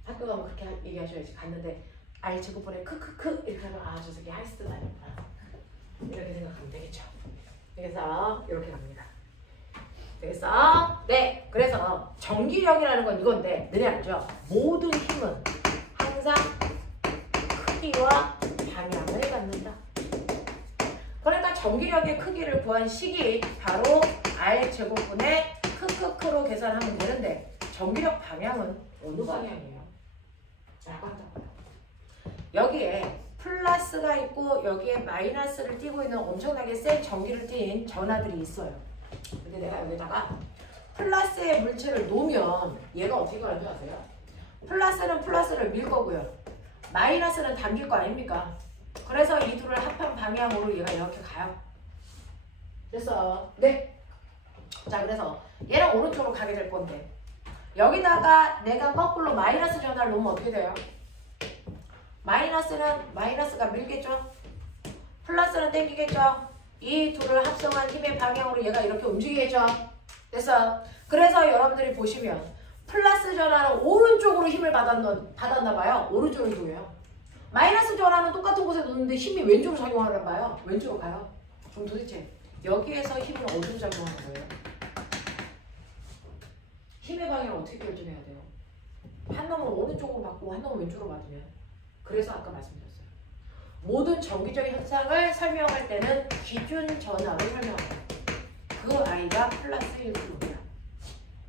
학교 가면 그렇게 얘기하셔야지. 갔는데 R 제곱분의 크크크 이렇게 하면 저 새끼 하이스트 다녔구나. 이렇게 생각하면 되겠죠. 그래서 이렇게 갑니다. 그래서 네, 그래서 전기력이라는 건 이건데 너네 알죠? 모든 힘은 항상 크기와 방향을 갖는다. 그러니까 전기력의 크기를 구한 식이 바로 R 제곱분의 크크크로 계산하면 되는데 전기력 방향은 어느 방향이에요? 라고 한다고요. 여기에 플러스가 있고 여기에 마이너스를 띄고 있는 엄청나게 센 전기를 띈 전하들이 있어요. 근데 내가 여기다가 플러스의 물체를 놓으면 얘가 어떻게 가는 줄 아세요? 플러스는 플러스를 밀 거고요. 마이너스는 당길 거 아닙니까? 그래서 이 둘을 합한 방향으로 얘가 이렇게 가요. 그래서 네. 자, 그래서 얘는 오른쪽으로 가게 될 건데 여기다가 내가 거꾸로 마이너스 전하를 놓으면 어떻게 돼요? 마이너스는 마이너스가 밀겠죠? 플러스는 당기겠죠? 이 둘을 합성한 힘의 방향으로 얘가 이렇게 움직이겠죠? 그래서 여러분들이 보시면 플러스 전하는 오른쪽으로 힘을 받았나 봐요. 오른쪽으로 이동해요. 마이너스 전하는 똑같은 곳에 놓는데 힘이 왼쪽으로 작용하나 봐요. 왼쪽으로 가요. 그럼 도대체 여기에서 힘은 어디로 작용하는 거예요? 힘의 방향을 어떻게 결정해야 돼요? 한 놈은 오른쪽으로 받고 한 놈은 왼쪽으로 받으면 그래서 아까 말씀드렸어요. 모든 전기적 현상을 설명할 때는 기준 전압을 설명합니다. 그 아이가 플러스 1쿨롱이야.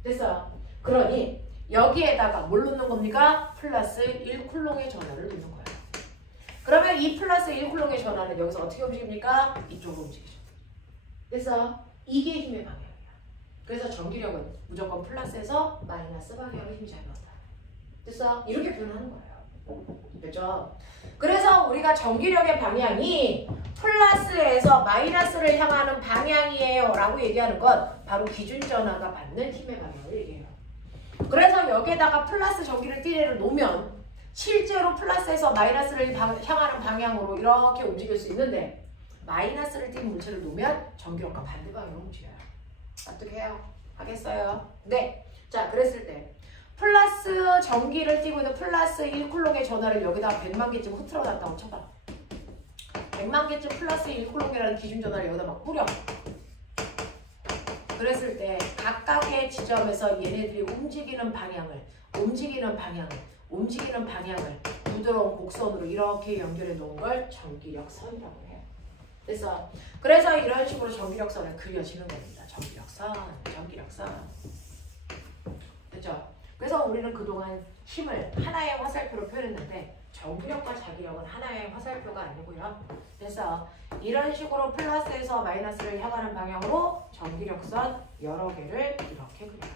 됐어? 그러니 여기에다가 뭘 놓는 겁니까? 플러스 1쿨롱의 전하를 놓는 거예요. 그러면 이 플러스 1쿨롱의 전하는 여기서 어떻게 움직입니까? 이쪽으로 움직이죠. 그래서 이게 힘의 방향이야. 그래서 전기력은 무조건 플러스에서 마이너스 방향으로 힘이 작용한다. 됐어? 이렇게 표현하는 거예요. 됐죠? 그래서 우리가 전기력의 방향이 플러스에서 마이너스를 향하는 방향이에요 라고 얘기하는 건 바로 기준 전하가 받는 힘의 방향을 얘기해요. 그래서 여기에다가 플러스 전기를 띠레를 놓으면 실제로 플러스에서 마이너스를 향하는 방향으로 이렇게 움직일 수 있는데 마이너스를 띈 물체를 놓으면 전기력과 반대 방향으로 움직여요. 어떻게 해요? 하겠어요? 네. 자, 그랬을 때 플러스 전기를 띠고 있는 플러스 1쿨롱의 전하를 여기다 100만 개쯤 흐트러 놨다고 쳐봐. 100만 개쯤 플러스 1쿨롱이라는 기준 전하를 여기다 막 뿌려. 그랬을 때 각각의 지점에서 얘네들이 움직이는 방향을 부드러운 곡선으로 이렇게 연결해 놓은 걸 전기력선이라고 해요. 그래서 이런 식으로 전기력선을 그려지는 겁니다. 전기력선. 됐죠? 그래서 우리는 그동안 힘을 하나의 화살표로 표현했는데 전기력과 자기력은 하나의 화살표가 아니고요. 그래서 이런 식으로 플러스에서 마이너스를 향하는 방향으로 전기력선 여러 개를 이렇게 그려요.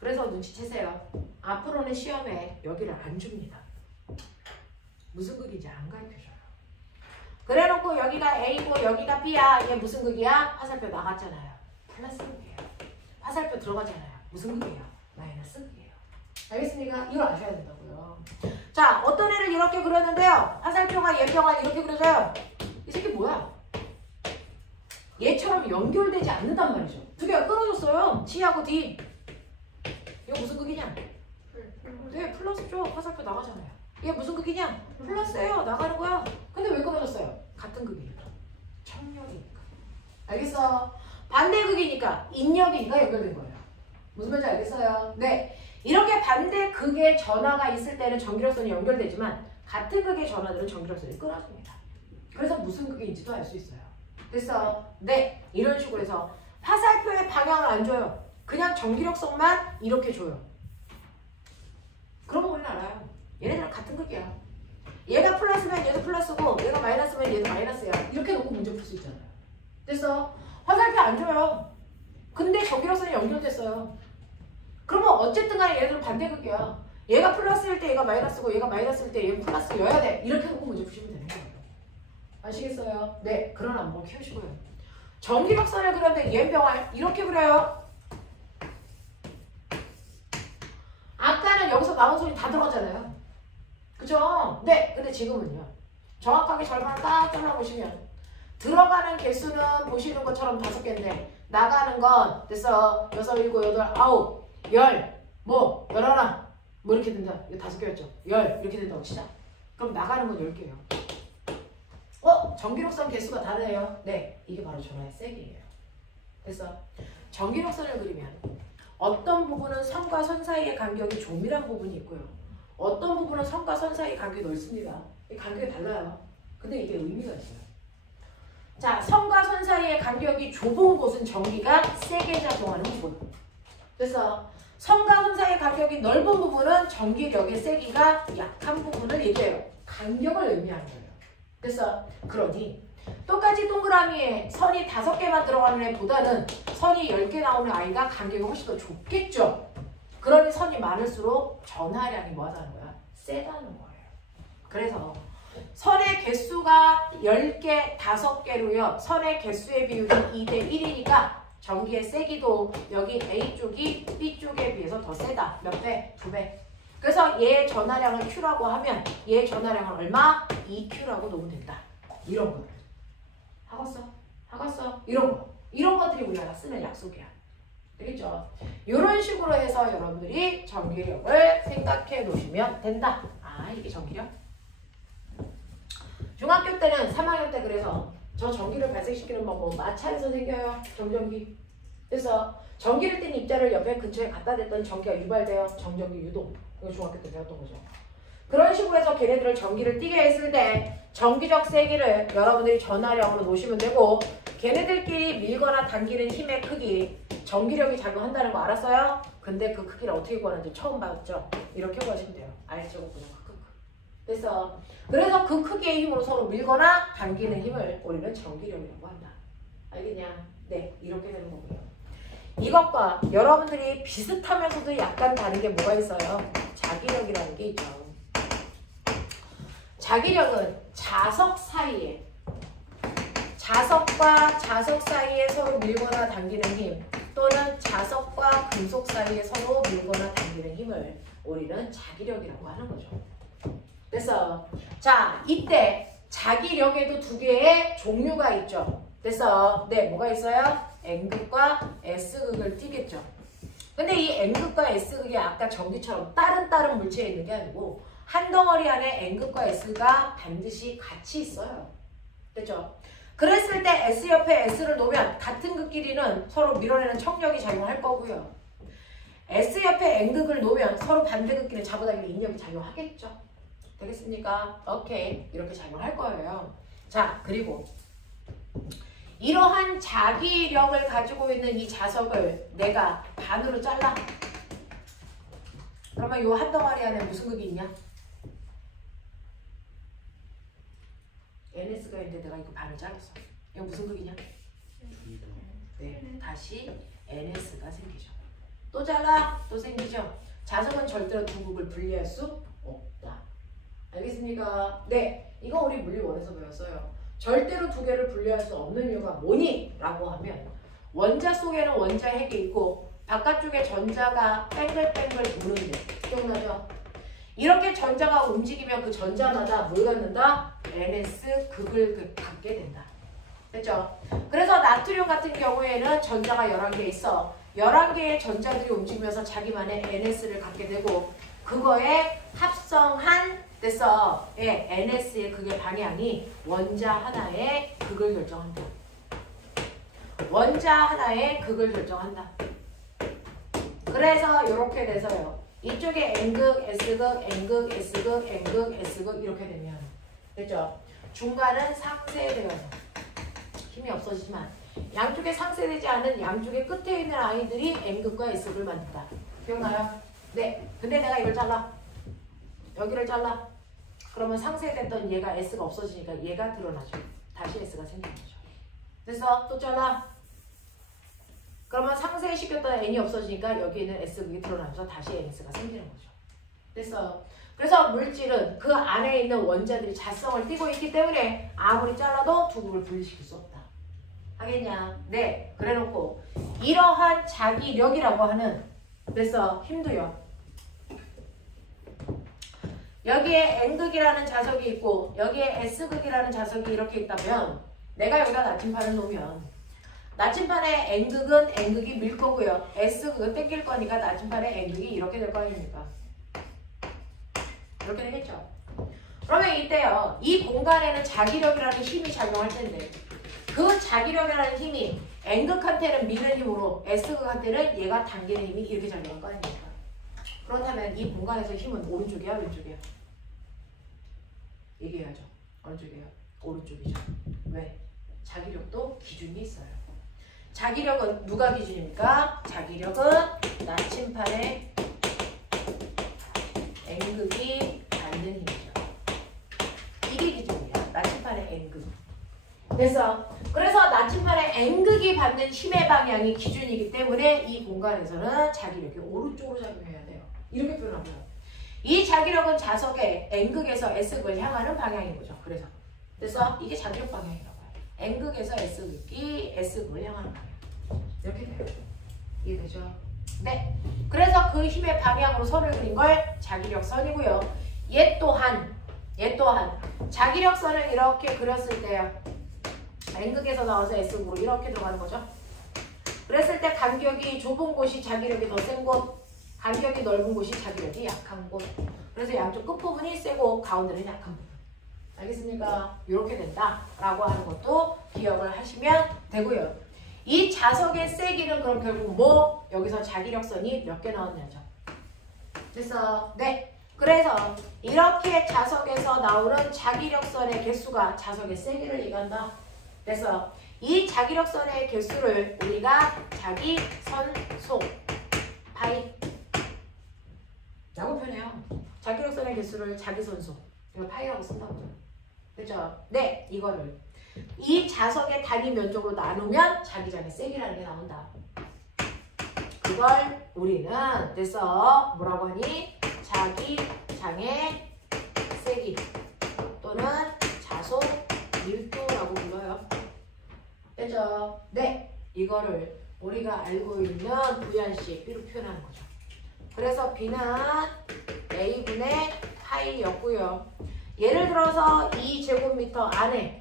그래서 눈치채세요. 앞으로는 시험에 여기를 안 줍니다. 무슨 극인지 안 가르쳐줘요. 그래놓고 여기가 A고 여기가 B야. 이게 무슨 극이야? 화살표 나갔잖아요. 플러스 극이에요. 화살표 들어가잖아요. 무슨 극이에요? 마이너스 극이에요. 알겠습니까? 이걸 아셔야 된다고요. 자, 어떤 애를 이렇게 그렸는데요. 화살표가 얘표가 이렇게 그려져요. 이 새끼 뭐야? 얘처럼 연결되지 않는단 말이죠. 두 개가 끊어졌어요. C하고 D. 이거 무슨 극이냐? 네, 플러스죠. 화살표 나가잖아요. 이게 무슨 극이냐? 플러스예요. 나가는 거야. 근데 왜 끊어졌어요? 같은 극이니까. 청력이니까. 알겠어? 반대 극이니까 인력이니까 연결된 거예요. 무슨 말인지 알겠어요? 네. 이렇게 반대 극의 전하가 있을 때는 전기력선이 연결되지만 같은 극의 전하들은 전기력선이 끊어집니다. 그래서 무슨 극인지도 알 수 있어요. 됐어? 네. 이런 식으로 해서 화살표의 방향을 안 줘요. 그냥 전기력성만 이렇게 줘요. 그러면 우리는 알아요. 얘네들은 같은 극이야. 얘가 플러스면 얘도 플러스고 얘가 마이너스면 얘도 마이너스야. 이렇게 놓고 문제 풀 수 있잖아요. 됐어? 화살표 안 줘요. 근데 전기력선이 연결됐어요. 그러면 어쨌든 간에 얘네들은 반대극이야. 얘가 플러스일 때 얘가 마이너스고 얘가 마이너스일 때 얘는 플러스여야 돼. 이렇게 놓고 문제 푸시면 되는 거예요. 아시겠어요? 네. 그런 안목을 키우시고요. 전기력선을 그렸는데 얘병을 이렇게 그려요. 아까는 여기서 나온 소리 다 들었잖아요. 그죠? 네. 근데 지금은요. 정확하게 절반을 딱 잘라보시면 들어가는 개수는 보시는 것처럼 5개인데 나가는 건 됐어. 6, 7, 8, 9, 10, 뭐 11, 뭐 이렇게 된다. 이거 5개였죠. 10 이렇게 된다고 치자. 그럼 나가는 건 10개예요. 전기력선 개수가 다르네요. 네. 이게 바로 전화의 세기예요. 됐어? 전기력선을 그리면 어떤 부분은 선과 선 사이의 간격이 조밀한 부분이 있고요. 어떤 부분은 선과 선 사이의 간격이 넓습니다. 이 간격이 달라요. 근데 이게 의미가 있어요. 자, 선과 선 사이의 간격이 좁은 곳은 전기가 세게 작용하는 부분. 그래서 선과 선 사이의 간격이 넓은 부분은 전기력의 세기가 약한 부분을 얘기해요. 간격을 의미하는 거예요. 그래서 그러니 똑같이 동그라미에 선이 5개만 들어가는 애보다는 선이 10개 나오는 아이가 간격이 훨씬 더 좁겠죠. 그러니 선이 많을수록 전하량이 뭐 하자는 거야? 세다는 거예요. 그래서 선의 개수가 10개, 5개로요. 선의 개수의 비율이 2대 1이니까 전기의 세기도 여기 A쪽이 B쪽에 비해서 더 세다. 몇 배? 2배. 그래서 얘 전하량을 Q라고 하면 얘 전하량은 얼마? 2Q라고 놓으면 된다. 이런 거. 하겠어? 하겠어? 이런 거. 이런 것들이 우리가 쓰는 약속이야. 되겠죠? 이런 식으로 해서 여러분들이 전기력을 생각해 놓으시면 된다. 아, 이게 전기력? 중학교 때는 3학년 때 그래서 저 전기를 발생시키는 방법 마찰에서 생겨요. 정전기. 그래서 전기를 띤 입자를 옆에 근처에 갖다 댔더니 전기가 유발돼요. 정전기 유동. 이거 중학교 때 배웠던 거죠. 그런 식으로 해서 걔네들을 전기를 띠게 했을 때 전기적 세기를 여러분들이 전하량으로 놓으시면 되고 걔네들끼리 밀거나 당기는 힘의 크기 전기력이 작용한다는 거 알았어요? 근데 그 크기를 어떻게 구하는지 처음 봤죠? 이렇게 구하시면 돼요. 알제곱 분의 그래서 그 크기의 힘으로 서로 밀거나 당기는 힘을 우리는 전기력이라고 한다. 알겠냐? 네, 이렇게 되는 거고요. 이것과 여러분들이 비슷하면서도 약간 다른 게 뭐가 있어요? 자기력이라는 게 있죠. 자기력은 자석 사이에 자석과 자석 사이에 서로 밀거나 당기는 힘 또는 자석과 금속 사이에 서로 밀거나 당기는 힘을 우리는 자기력이라고 하는 거죠. 그래서 자 이때 자기력에도 2개의 종류가 있죠. 그래서 네 뭐가 있어요? N극과 S극을 띠겠죠. 근데 이 N극과 S극이 아까 전기처럼 다른 물체에 있는 게 아니고 한 덩어리 안에 N극과 S가 반드시 같이 있어요. 됐죠? 그랬을 때 S 옆에 S를 놓으면 같은 극끼리는 서로 밀어내는 청력이 작용할 거고요. S 옆에 N극을 놓으면 서로 반대극끼리는 잡아당기는 인력이 작용하겠죠. 되겠습니까? 오케이. 이렇게 작용할 거예요. 자, 그리고 이러한 자기력을 가지고 있는 이 자석을 내가 반으로 잘라. 그러면 이 한 덩어리 안에 무슨 극이 있냐? NS가 있는데 내가 이거 반을 잘랐어. 이거 무슨 극이냐? 네, 다시 NS가 생기죠. 또 잘라? 또 생기죠. 자석은 절대로 2극을 분리할 수 없다. 알겠습니까? 네, 이거 우리 물리원에서 배웠어요. 절대로 2개를 분리할 수 없는 이유가 뭐니? 라고 하면 원자 속에는 원자 핵이 있고 바깥쪽에 전자가 뺑글뺑글 도는데 기억나죠? 이렇게 전자가 움직이면 그 전자마다 뭘 갖는다? NS 극을 갖게 된다. 됐죠? 그래서 나트륨 같은 경우에는 전자가 11개 있어. 11개의 전자들이 움직이면서 자기만의 NS를 갖게 되고 그거에 합성한 됐어. 예, NS의 극의 방향이 원자 하나의 극을 결정한다. 원자 하나의 극을 결정한다. 그래서 이렇게 돼서요. 이쪽에 N극, S극, N극, S극, N극, S극 이렇게 되면 됐죠? 중간은 상쇄되어서 힘이 없어지지만 양쪽에 상쇄되지 않은 양쪽의 끝에 있는 아이들이 N극과 S극을 만든다. 기억나요? 네. 근데 내가 이걸 잘라. 여기를 잘라. 그러면 상쇄됐던 얘가 S가 없어지니까 얘가 드러나죠. 다시 S가 생기는 거죠. 됐어? 또 잘라. 그러면 상쇄시켰던 N이 없어지니까 여기에는 S극이 드러나면서 다시 S가 생기는 거죠. 됐어? 그래서 물질은 그 안에 있는 원자들이 자성을 띠고 있기 때문에 아무리 잘라도 두 극을 분리시킬 수 없다. 하겠냐? 네. 그래놓고 이러한 자기력이라고 하는 그래서 힘도요. 여기에 N극이라는 자석이 있고 여기에 S극이라는 자석이 이렇게 있다면 내가 여기다 나침판을 놓으면 나침판에 N극은 N극이 밀 거고요. S극은 땡길 거니까 나침판에 N극이 이렇게 될 거 아닙니까? 이렇게 되겠죠. 그러면 이때요. 이 공간에는 자기력이라는 힘이 작용할 텐데 그 자기력이라는 힘이 N극한테는 미는 힘으로 S극한테는 얘가 당기는 힘이 이렇게 작용할 거 아닙니까? 그렇다면 이 공간에서 힘은 오른쪽이야 왼쪽이야? 얘기해야죠. 어느 쪽이에요? 오른쪽이죠. 왜? 자기력도 기준이 있어요. 자기력은 누가 기준입니까? 자기력은 나침판에 N극이 받는 힘이죠. 이게 기준이야. 나침판의 N극. 그래서 나침판에 N극이 받는 힘의 방향이 기준이기 때문에 이 공간에서는 자기력이 오른쪽으로 작용해야 돼요. 이렇게 표현하고요. 이 자기력은 자석의 N극에서 S극을 향하는 방향인 거죠. 그래서 이게 자기력 방향이라고 해요. N극에서 S극이 S극을 향하는 방향. 이렇게 돼요. 이해되죠? 네. 그래서 그 힘의 방향으로 선을 그린 걸 자기력선이고요. 얘 또한 자기력선을 이렇게 그렸을 때요. N극에서 나와서 S극으로 이렇게 들어가는 거죠. 그랬을 때 간격이 좁은 곳이 자기력이 더 센 곳, 간격이 넓은 곳이 자기력이 약한 곳. 그래서 양쪽 끝부분이 세고 가운데는 약한 부분. 알겠습니까? 이렇게 된다라고 하는 것도 기억을 하시면 되고요. 이 자석의 세기는 그럼 결국 뭐? 여기서 자기력선이 몇 개 나왔냐죠. 됐어? 네. 그래서 이렇게 자석에서 나오는 자기력선의 개수가 자석의 세기를 얘기한다. 그래서 이 자기력선의 개수를 우리가 자기선소 파이 라고 표현해요. 자기력선의 개수를 자기선소 이걸 파이라고 쓴다고요. 그죠? 네. 이거를 이 자석의 단위 면적으로 나누면 자기장의 세기라는 게 나온다. 그걸 우리는 그래서 뭐라고 하니? 자기장의 세기 또는 자속 밀도라고 불러요. 그죠? 네. 이거를 우리가 알고 있는 부연식 B로 표현하는 거죠. 그래서 B는 A분의 파이였고요. 예를 들어서 2제곱미터 안에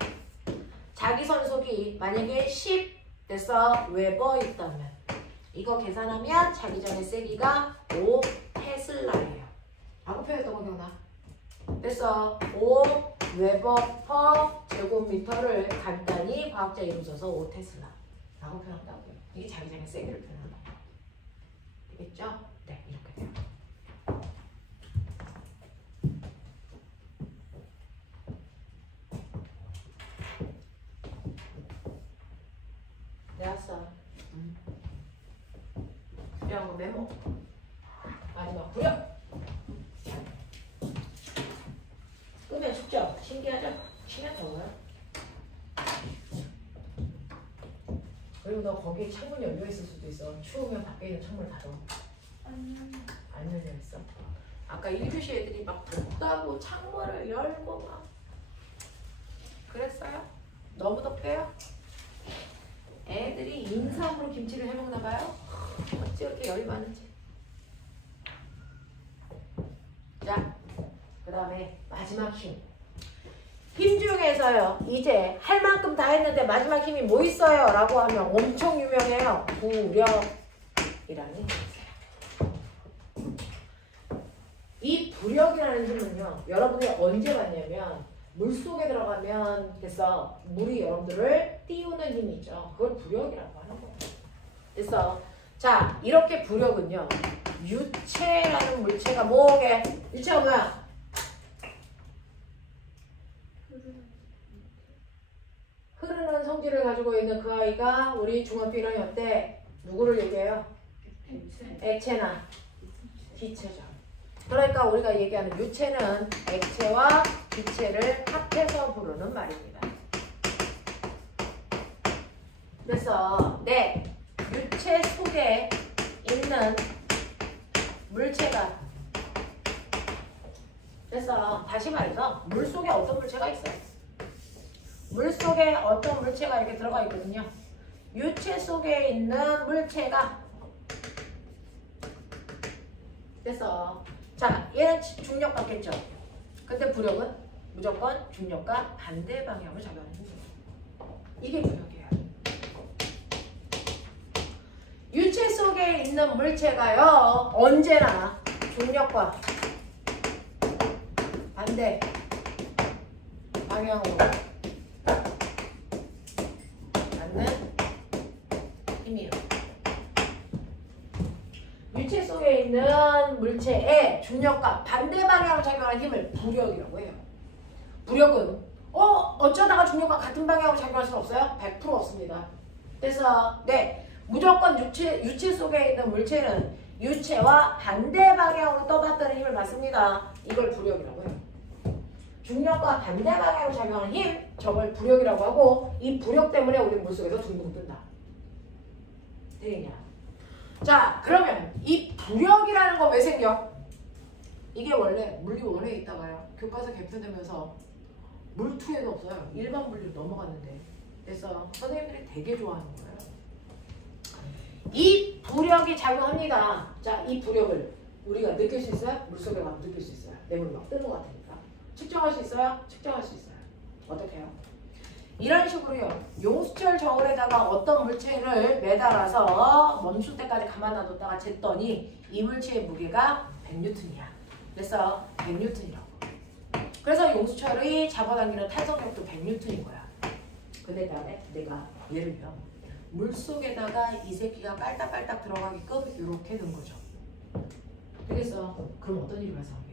자기선속이 만약에 10 됐어 웨버 있다면 이거 계산하면 자기장의 세기가 5 테슬라예요. 라고 표현했던 거 기억나? 됐어 5 웨버 퍼 제곱미터를 간단히 과학자 이름 써서 5 테슬라 라고 표현한다고요. 이게 자기장의 세기를 표현한다. 되겠죠? 네, 이렇게 돼요. 되었어. 부려한 거 메모. 마지막 부려. 끄면 춥죠? 신기하죠? 치면 더워요. 그리고 너 거기에 창문 열려 있을 수도 있어. 추우면 밖에 있는 창문을 닫아. 안 열려 있어. 아까 1교시 애들이 막 덥다고 창문을 열고 막 그랬어요? 너무 덥대요? 애들이 인삼으로 김치를 해먹나 봐요? 어찌 이렇게 열이 많은지. 자, 그 다음에 마지막 힘. 힘 중에서요. 이제 할 만큼 다 했는데 마지막 힘이 뭐 있어요? 라고 하면 엄청 유명해요. 부력이라는 힘이 있어요. 이 부력이라는 힘은요. 여러분이 언제 봤냐면 물속에 들어가면 그래서 물이 여러분들을 띄우는 힘이죠. 그걸 부력이라고 하는 거예요. 그래서 자 이렇게 부력은요. 유체라는 물체가 뭐게? 유체가 뭐야? 흐르는 성질을 가지고 여기가 우리 중학교 1학년 때 누구를 얘기해요? 액체나 기체죠. 그러니까 우리가 얘기하는 유체는 액체와 기체를 합해서 부르는 말입니다. 그래서 네, 유체 속에 있는 물체가, 그래서 다시 말해서 물 속에 어떤 물체가 있어요? 물 속에 어떤 물체가 이렇게 들어가 있거든요. 유체 속에 있는 물체가, 그래서 자, 얘는 중력 같겠죠. 근데 부력은 무조건 중력과 반대 방향으로 작용하는 거죠. 이게 부력이에요. 유체 속에 있는 물체가요, 언제나 중력과 반대 방향으로 받는 힘이에요. 유체 속에 있는 물체의 중력과 반대 방향으로 작용하는 힘을 부력이라고 해요. 부력은 어쩌다가 중력과 같은 방향으로 작용할 수는 없어요? 100% 없습니다. 그래서 네, 무조건 유체 속에 있는 물체는 유체와 반대 방향으로 떠받드는 힘을 받습니다. 이걸 부력이라고 해요. 중력과 반대 방향으로 작용하는 힘, 저걸 부력이라고 하고, 이 부력 때문에 우리 물속에서 둥둥 뜬다. 되겠냐? 자, 그러면 이 부력이라는 거 왜 생겨? 이게 원래 물리 1에 있다가요, 교과서 개편되면서 물 2에도 없어요. 일반 물리로 넘어갔는데. 그래서 선생님들이 되게 좋아하는 거예요. 이 부력이 작용합니다. 자, 이 부력을 우리가 느낄 수 있어요? 물속에 가면 느낄 수 있어요. 내 물이 막 뜨는 것 같으니까. 측정할 수 있어요? 측정할 수 있어요. 어떻게 해요? 이런 식으로요. 용수철 저울에다가 어떤 물체를 매달아서 멈출 때까지 가만 놔뒀다가 쟀더니 이 물체의 무게가 100N이야. 그래서 100N이라고. 그래서 용수철의 잡아당기는 탄성력도 100N인 거야. 근데 다음에 내가 예를 들어 물속에다가 이 새끼가 깔딱깔딱 들어가게끔 이렇게 넣은 거죠. 그래서 그럼 어떤 일이 발생해요?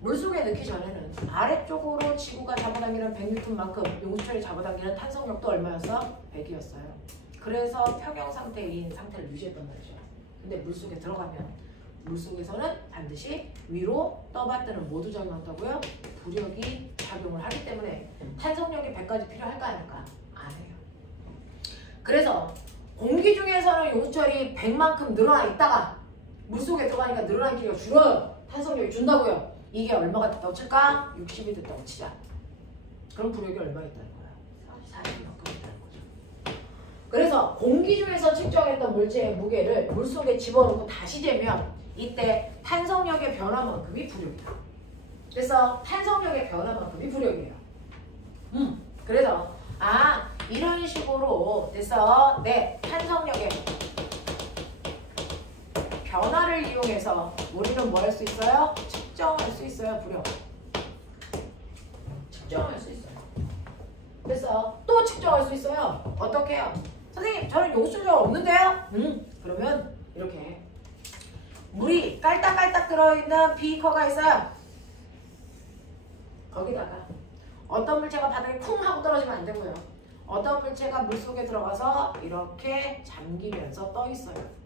물속에 넣기 전에는 아래쪽으로 지구가 잡아당기는 100N만큼 용수철이 잡아당기는 탄성력도 얼마였어? 100이었어요. 그래서 평형 상태인 상태를 유지했단 말이죠. 근데 물속에 들어가면 물속에서는 반드시 위로 떠받드는 모두 작용한다고요? 부력이 작용을 하기 때문에 탄성력이 100까지 필요할까 안 할까? 안 해요. 그래서 공기 중에서는 용수철이 100만큼 늘어나 있다가 물속에 들어가니까 늘어난 길이가 줄어요. 탄성력이 준다고요. 이게 얼마가 됐다고 칠까? 60이 됐다고 치자. 그럼 부력이 얼마 있다는 거야? 40만큼 있다는 거죠. 그래서 공기 중에서 측정했던 물체의 무게를 물속에 집어넣고 다시 재면 이때 탄성력의 변화만큼이 부력이다. 그래서 탄성력의 변화만큼이 부력이에요. 그래서 이런 식으로 돼서 네, 탄성력의 변화를 이용해서 우리는 뭐 할 수 있어요? 측정할 수 있어요. 부력. 측정할 수 있어요. 그래서 또 측정할 수 있어요. 어떻게 해요? 선생님, 저는 용수철 없는데요? 그러면 이렇게 물이 깔딱깔딱 들어있는 비커가 있어요. 거기다가 어떤 물체가 바닥에 쿵 하고 떨어지면 안 되고요. 어떤 물체가 물속에 들어가서 이렇게 잠기면서 떠 있어요.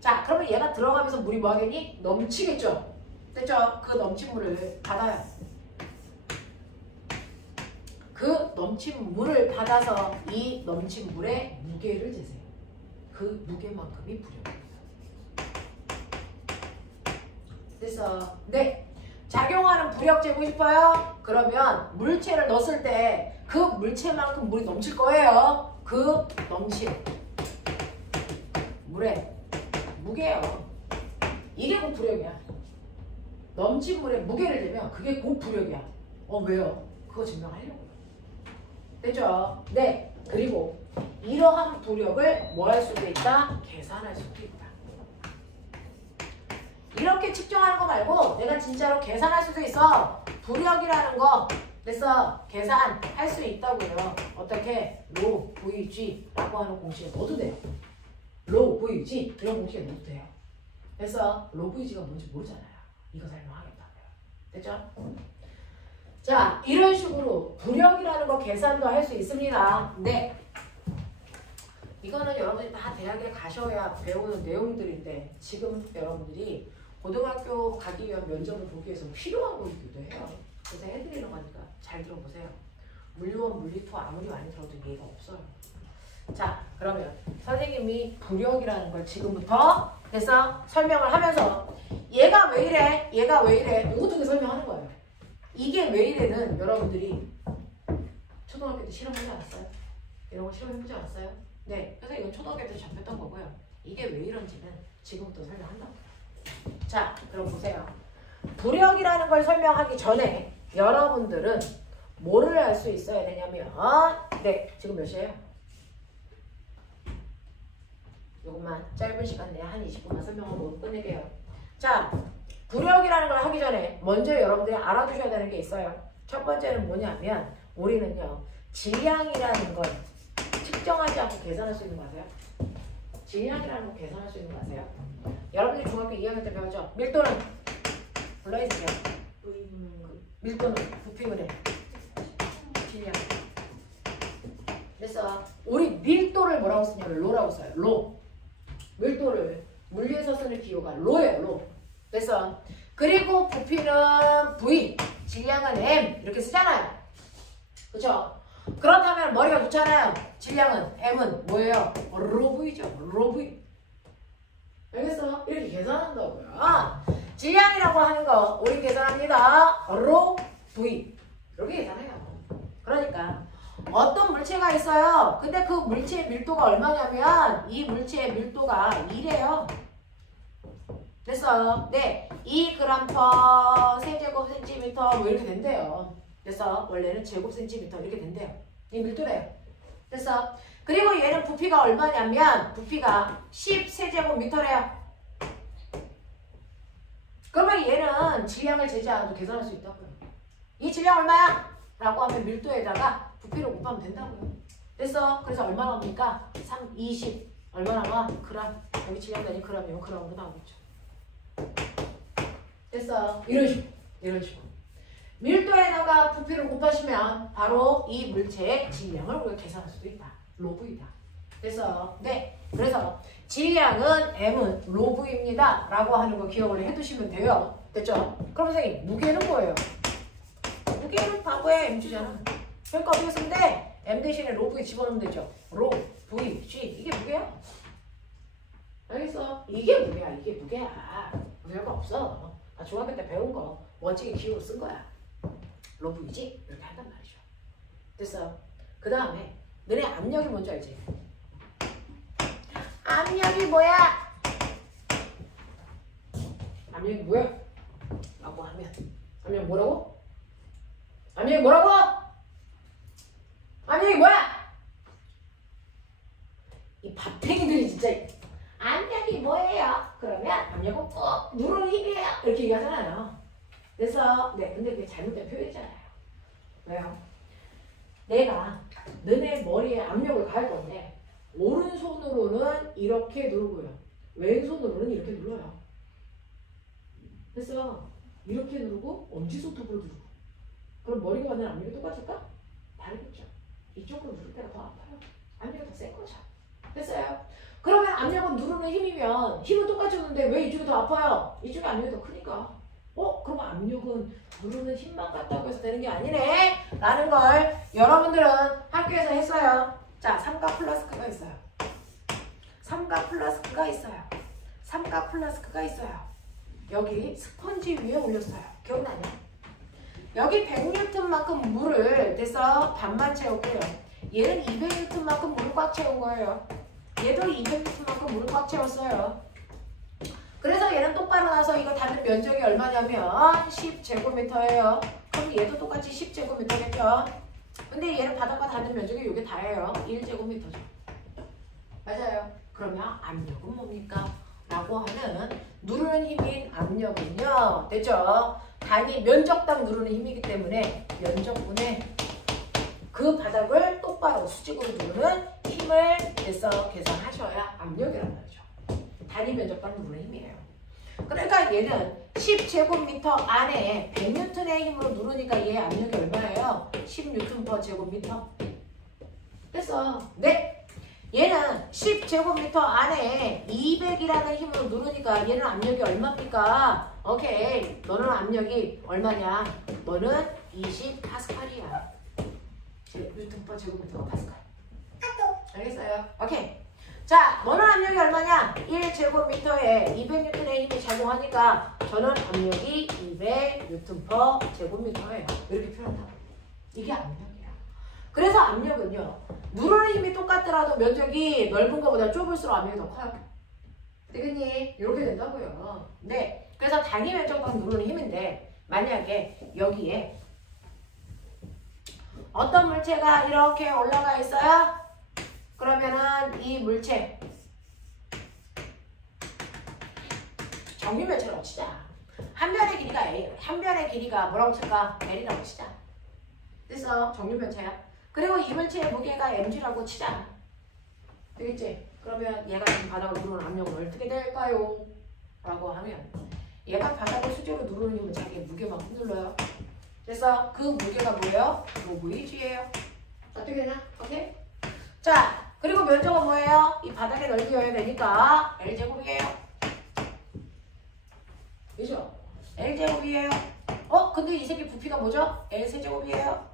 자, 그러면 얘가 들어가면서 물이 뭐 하겠니? 넘치겠죠? 됐죠? 그 넘친 물을 받아요. 그 넘친 물을 받아서 이 넘친 물의 무게를 재세요. 그 무게만큼이 부력입니다. 그래서 네, 작용하는 부력 재고 싶어요? 그러면 물체를 넣었을 때 그 물체만큼 물이 넘칠 거예요. 그 넘친 물의 무게예요. 이게 곧 부력이야. 넘친 물의 무게를 재면 그게 곧 부력이야. 왜요? 그거 증명하려고요. 됐죠? 네. 그리고 이러한 부력을 뭐 할 수도 있다? 계산할 수도 있다. 이렇게 측정하는 거 말고 내가 진짜로 계산할 수도 있어. 부력이라는 거 그래서 계산할 수 있다고요. 어떻게? 로 VG 라고 하는 공식에 넣어도 돼요. 로 VG 이런 공식에 넣어도 돼요. 그래서 로 VG가 뭔지 모르잖아요. 이거 설명하겠다고요. 됐죠? 자, 이런 식으로 부력이라는 거 계산도 할 수 있습니다. 네. 이거는 여러분이 다 대학에 가셔야 배우는 내용들인데 지금 여러분들이 고등학교 가기 위한 면접을 보기 위해서 필요한 거이기도 해요. 그래서 해드리는 거니까 잘 들어보세요. 물리원, 물리투 아무리 많이 들어도 예의가 없어요. 자, 그러면 선생님이 부력이라는 걸 지금부터 해서 설명을 하면서 얘가 왜 이래? 얘가 왜 이래? 이거 두 개 설명하는 거예요. 이게 왜 이래는 여러분들이 초등학교 때 실험하지 않았어요? 이런 거 실험해보지 않았어요? 네, 그래서 이건 초등학교 때 접했던 거고요. 이게 왜 이런지는 지금부터 설명한다고. 자, 그럼 보세요. 부력이라는 걸 설명하기 전에 여러분들은 뭐를 알 수 있어야 되냐면 네, 지금 몇 시에요? 요것만 짧은 시간 내에 한 20분만 설명하고 끝낼게요. 자, 부력이라는 걸 하기 전에 먼저 여러분들이 알아두셔야 되는 게 있어요. 첫 번째는 뭐냐면 우리는요, 질량이라는 걸 측정하지 않고 계산할 수 있는 거 아세요? 질량이라는 걸 계산할 수 있는 거 아세요? 여러분들이 중학교 2학년 때 배웠죠? 밀도는 불러주세요. 밀도는 부피분의 질량. 그래서 우리 밀도를 뭐라고 쓰냐면 로라고 써요. 로. 밀도를 물리에서 쓰는 기호가 로예요. 로. 그래서 그리고 부피는 V, 질량은 M 이렇게 쓰잖아요. 그렇죠? 그렇다면 머리가 좋잖아요. 질량은 M은 뭐예요? 로 V죠. 로 V. 알겠어? 이렇게 계산한다고요. 질량이라고 하는 거 우리 계산합니다. 로 V. 이렇게 계산해요. 그러니까 어떤 물체가 있어요. 근데 그 물체의 밀도가 얼마냐면 이 물체의 밀도가 2래요. 됐어요? 네. 2g/세제곱센티미터 뭐 이렇게 된대요. 그래서 원래는 제곱센티미터 이렇게 된대요. 이 밀도래요. 됐어? 그리고 얘는 부피가 얼마냐면 부피가 10세제곱미터래요. 그러면 얘는 질량을 재지 않아도 계산할 수 있다고요. 이 질량 얼마야? 라고 하면 밀도에다가 부피를 곱하면 된다고요. 됐어? 그래서 얼마 나옵니까? 3, 20 얼마 나와? 그람. 여기 질량 되니 그람이면 그람으로 나오겠죠. 됐어? 이런 식으로. 이런 식으로. 밀도에다가 부피를 곱하시면 바로 이 물체의 질량을 우리가 계산할 수도 있다. 로브이다. 그래서 네. 그래서 질량은 M은 로브입니다. 라고 하는 거 기억을 해두시면 돼요. 됐죠? 그럼 선생님 무게는 뭐예요? 무게는 바보야 M 주잖아. 그러니까 어떻게 쓰면 돼? M 대신에 로브에 집어넣으면 되죠. 로, V, G 이게 무게야. 알겠어? 이게 무게야. 이게 무게야. 별거 없어. 나 중학교 때 배운 거 멋지게 기호로 쓴 거야. 로브이지? 이렇게 한단 말이죠. 됐어? 그 다음에 너네 압력이 뭔지 알지? 압력이 뭐야? 압력이 뭐야? 라고 하면 압력 뭐라고? 압력이 뭐라고? 압력이 뭐야? 이 밥탱이들이 진짜 압력이 뭐예요? 그러면 압력은 꾹 누르는 힘이에요. 이렇게 얘기하잖아요. 그래서 네, 근데 그게 잘못된 표현이잖아요. 왜요? 내가 너네 머리에 압력을 가할 건데 오른손으로는 이렇게 누르고요. 왼손으로는 이렇게 눌러요. 그래서 이렇게 누르고 엄지손톱으로 누르고 그럼 머리가 받는 압력이 똑같을까? 다르겠죠. 이쪽으로 누를 때가 더 아파요. 압력이 더 센 거죠. 됐어요? 그러면 압력은 누르는 힘이면 힘은 똑같이 오는데 왜 이쪽이 더 아파요? 이쪽이 압력이 더 크니까. 그럼 압력은 누르는 힘만 같다고 해서 되는 게 아니네 라는 걸 여러분들은 학교에서 했어요. 자, 삼각 플라스크가 있어요. 삼각 플라스크가 있어요. 삼각 플라스크가 있어요. 여기 스펀지 위에 올렸어요. 기억나냐? 여기 100N만큼 물을 돼서 반만 채웠고요. 얘는 200N만큼 물을 꽉 채운 거예요. 얘도 200N만큼 물을 꽉 채웠어요. 그래서 얘는 똑바로 나서 이거 닿는 면적이 얼마냐면 10제곱미터예요. 그럼 얘도 똑같이 10제곱미터겠죠. 근데 얘는 바닥과 닿는 면적이 이게 다예요. 1제곱미터죠. 맞아요. 그러면 압력은 뭡니까? 라고 하는 누르는 힘인 압력은요. 됐죠? 단위 면적당 누르는 힘이기 때문에 면적분의 그 바닥을 똑바로 수직으로 누르는 힘을 내서 계산하셔야 압력이란 말이죠. 단위 면적당 누르는 힘이에요. 그러니까 얘는 10제곱미터 안에 100N의 힘으로 누르니까 얘 압력이 얼마예요? 10N/제곱미터. 됐어. 네. 얘는 10제곱미터 안에 200이라는 힘으로 누르니까 얘는 압력이 얼마입니까? 오케이. 너는 압력이 얼마냐? 너는 20파스칼이야. 뉴턴 제곱미터가 파스칼. 알겠어요? 오케이. 자, 너는 압력이 얼마냐? 1제곱미터에 200N의 힘이 작용하니까 저는 압력이 200N 제곱미터예요. 이렇게 표현한다. 이게 압력이야. 그래서 압력은요. 누르는 힘이 똑같더라도 면적이 넓은 것보다 좁을수록 압력이 더 커요. 되겠니? 이렇게 된다고요. 네. 그래서 단위 면적만 누르는 힘인데 만약에 여기에 어떤 물체가 이렇게 올라가 있어요? 그러면은 이 물체 정유면체라고 치자. 한 변의 길이가 A예요. 한 변의 길이가 뭐라고 칠까? L이라고 치자. 그래서 정유면체야. 그리고 이 물체의 무게가 mg라고 치자. 되겠지? 그러면 얘가 지금 바닥을 누르는 압력은 어떻게 될까요? 라고 하면 얘가 바닥을 수직으로 누르는 힘은 자기의 무게만큼 눌러요. 그래서 그 무게가 뭐예요? 로브이지예요. 어떻게 되나? 오케이? 자, 그리고 면적은 뭐예요? 이 바닥의 넓이여야 되니까 L제곱이에요. 그죠? L제곱이에요. 근데 이 새끼 부피가 뭐죠? L세제곱이에요.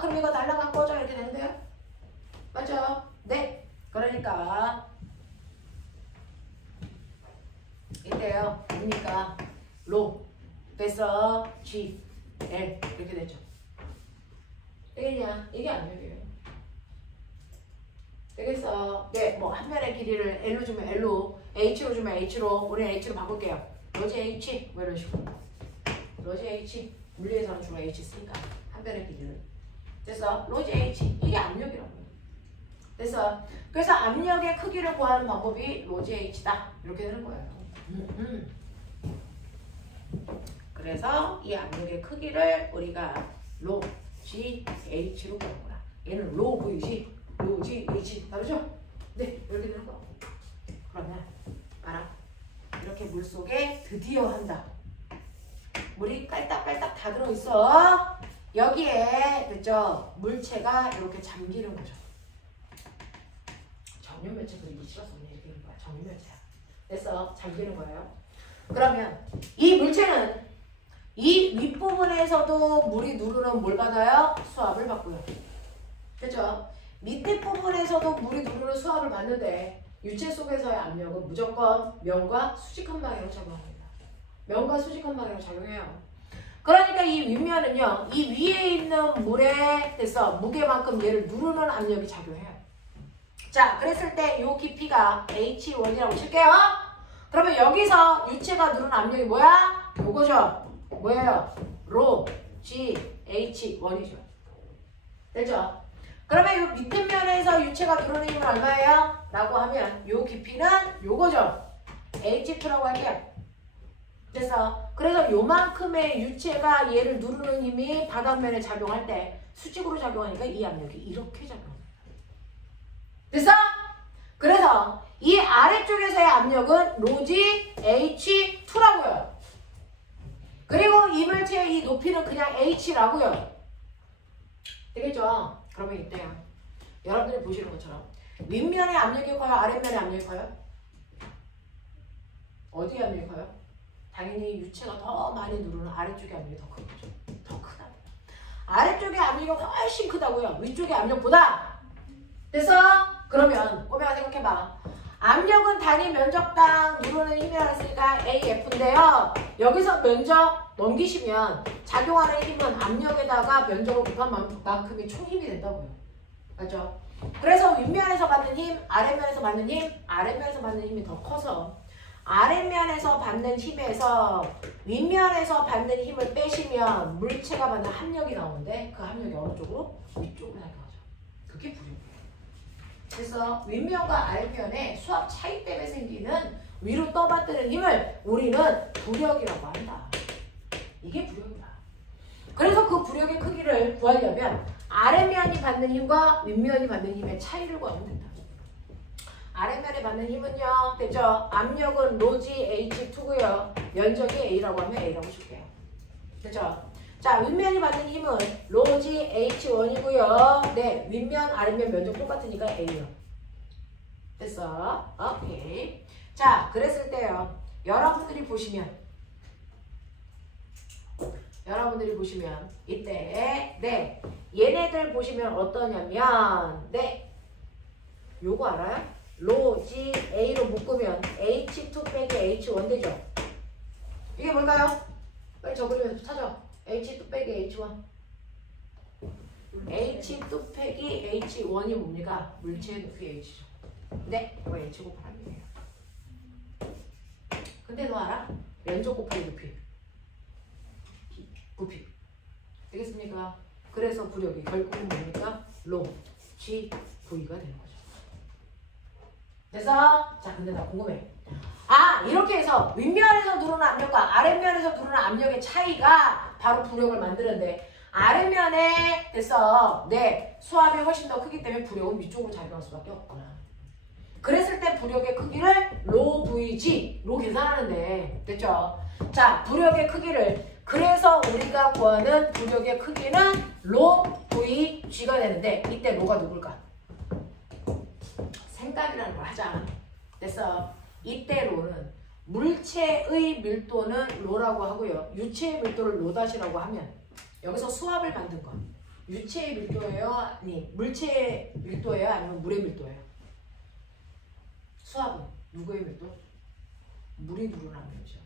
그럼 이거 날라간 거죠? 이렇게 되는데요? 맞죠? 네. 그러니까 이때요. 그러니까 로 됐어. G L 이렇게 되죠. 되겠냐? 이게 압력이에요. 되겠어. 네, 뭐 한 변의 길이를 L로 주면 L로, H로 주면 H로, 우리는 H로 바꿀게요. 로지 H 뭐 이런 식으로. 로지 H 물리에서는 주로 H 쓰니까 한 변의 길이를. 그래서 로지 H 이게 압력이라고요. 그래서 압력의 크기를 구하는 방법이 로지 H다 이렇게 되는 거예요. 그래서 이 압력의 크기를 우리가 로 G H로 구하는 거야. 얘는 로 VG, 로 G H 다르죠? 네, 이렇게 되는 거. 그러면 봐라. 이렇게 물 속에 드디어 한다. 물이 깔딱깔딱 다 들어있어. 여기에 됐죠? 물체가 이렇게 잠기는 거죠. 정유면체 그리기 싫어서 이렇게 되는 거야. 정유면체야. 그래서 잠기는 거예요. 그러면 이 물체는 이 윗부분에서도 물이 누르는 뭘 받아요? 수압을 받고요. 그렇죠? 밑에 부분에서도 물이 누르는 수압을 받는데 유체 속에서의 압력은 무조건 면과 수직한 방향으로 작용합니다. 면과 수직한 방향으로 작용해요. 그러니까 이 윗면은요. 이 위에 있는 물에 대해서 무게만큼 얘를 누르는 압력이 작용해요. 자, 그랬을 때 이 깊이가 H1이라고 칠게요. 그러면 여기서 유체가 누르는 압력이 뭐야? 요거죠. 뭐예요? 로 G H1이죠. 됐죠? 그러면 이 밑에 면에서 유체가 누르는 힘은 얼마예요? 라고 하면 요 깊이는 요거죠. H2라고 할게요. 그래서 요만큼의 유체가 얘를 누르는 힘이 바닥면에 작용할 때 수직으로 작용하니까 이 압력이 이렇게 작용합니다. 됐어? 그래서 이 아래쪽에서의 압력은 로지 H2라고요. 그리고 이 물체의 이 높이는 그냥 H라고요. 되겠죠? 그러면 이때요. 여러분들이 보시는 것처럼 윗면의 압력이 커요? 아랫면의 압력이 커요? 어디에 압력이 커요? 당연히 유체가 더 많이 누르는 아래쪽의 압력이 더 큰 거죠. 더 크다. 아래쪽의 압력이 훨씬 크다고요. 위쪽의 압력보다. 됐어? 그러면 꼬매가 생각해봐. 압력은 단위 면적당 누르는 힘이라고 했으니까 AF인데요. 여기서 면적 넘기시면 작용하는 힘은 압력에다가 면적을 곱한 만큼이 총힘이 된다고요. 맞죠? 그래서 윗면에서 받는 힘, 아랫면에서 받는 힘, 아랫면에서 받는 힘이 더 커서 아랫면에서 받는 힘에서 윗면에서 받는 힘을 빼시면 물체가 받는 합력이 나오는데 그 합력이 어느 쪽으로? 위쪽으로 작용하죠. 그게 부력이에요. 그래서 윗면과 아랫면의 수압 차이 때문에 생기는 위로 떠받드는 힘을 우리는 부력이라고 한다. 이게 부력이다. 그래서 그 부력의 크기를 구하려면 아랫면이 받는 힘과 윗면이 받는 힘의 차이를 구하면 된다. 아랫면에 받는 힘은요. 됐죠? 압력은 로지 H2고요. 면적이 A라고 하면 A라고 줄게요. 됐죠? 자, 윗면이 받는 힘은 로지 H1이고요. 네, 윗면, 아랫면 면적 똑같으니까 A요. 됐어? 오케이. 자, 그랬을 때요. 여러분들이 보시면 이때 네 얘네들 보시면 어떠냐면 네 요거 알아요? 로 G A로 묶으면 H2 빼기 H1 되죠? 이게 뭘까요? 빨리 적으면 찾아. H2 빼기 H1 H2 빼기 H1이 뭡니까? 물체의 높이 H죠. 네, 이거 H 곱하기예요. 근데 너 알아? 면적 곱하기 높이 부피 되겠습니까? 그래서 부력이 결국은 뭡니까? 로 G V가 되는 거죠. 됐어? 자, 근데 나 궁금해. 아, 이렇게 해서 윗면에서 들어오는 압력과 아랫면에서 들어오는 압력의 차이가 바로 부력을 만드는데 아랫면에 됐어. 네, 수압이 훨씬 더 크기 때문에 부력은 위쪽으로 작용할 수밖에 없구나. 그랬을 때 부력의 크기를 로 VG로 계산하는데 됐죠? 자, 부력의 크기를 그래서 우리가 구하는 부력의 크기는 로 VG가 되는데 이때 로가 누굴까? 생각이라는 걸 하자. 됐어. 이때 로는 물체의 밀도는 로라고 하고요. 유체의 밀도를 로다시라고 하면 여기서 수압을 만든 건 유체의 밀도예요? 아니 물체의 밀도예요? 아니면 물의 밀도예요? 수압은 누구의 밀도? 물이 누르는 밀도죠.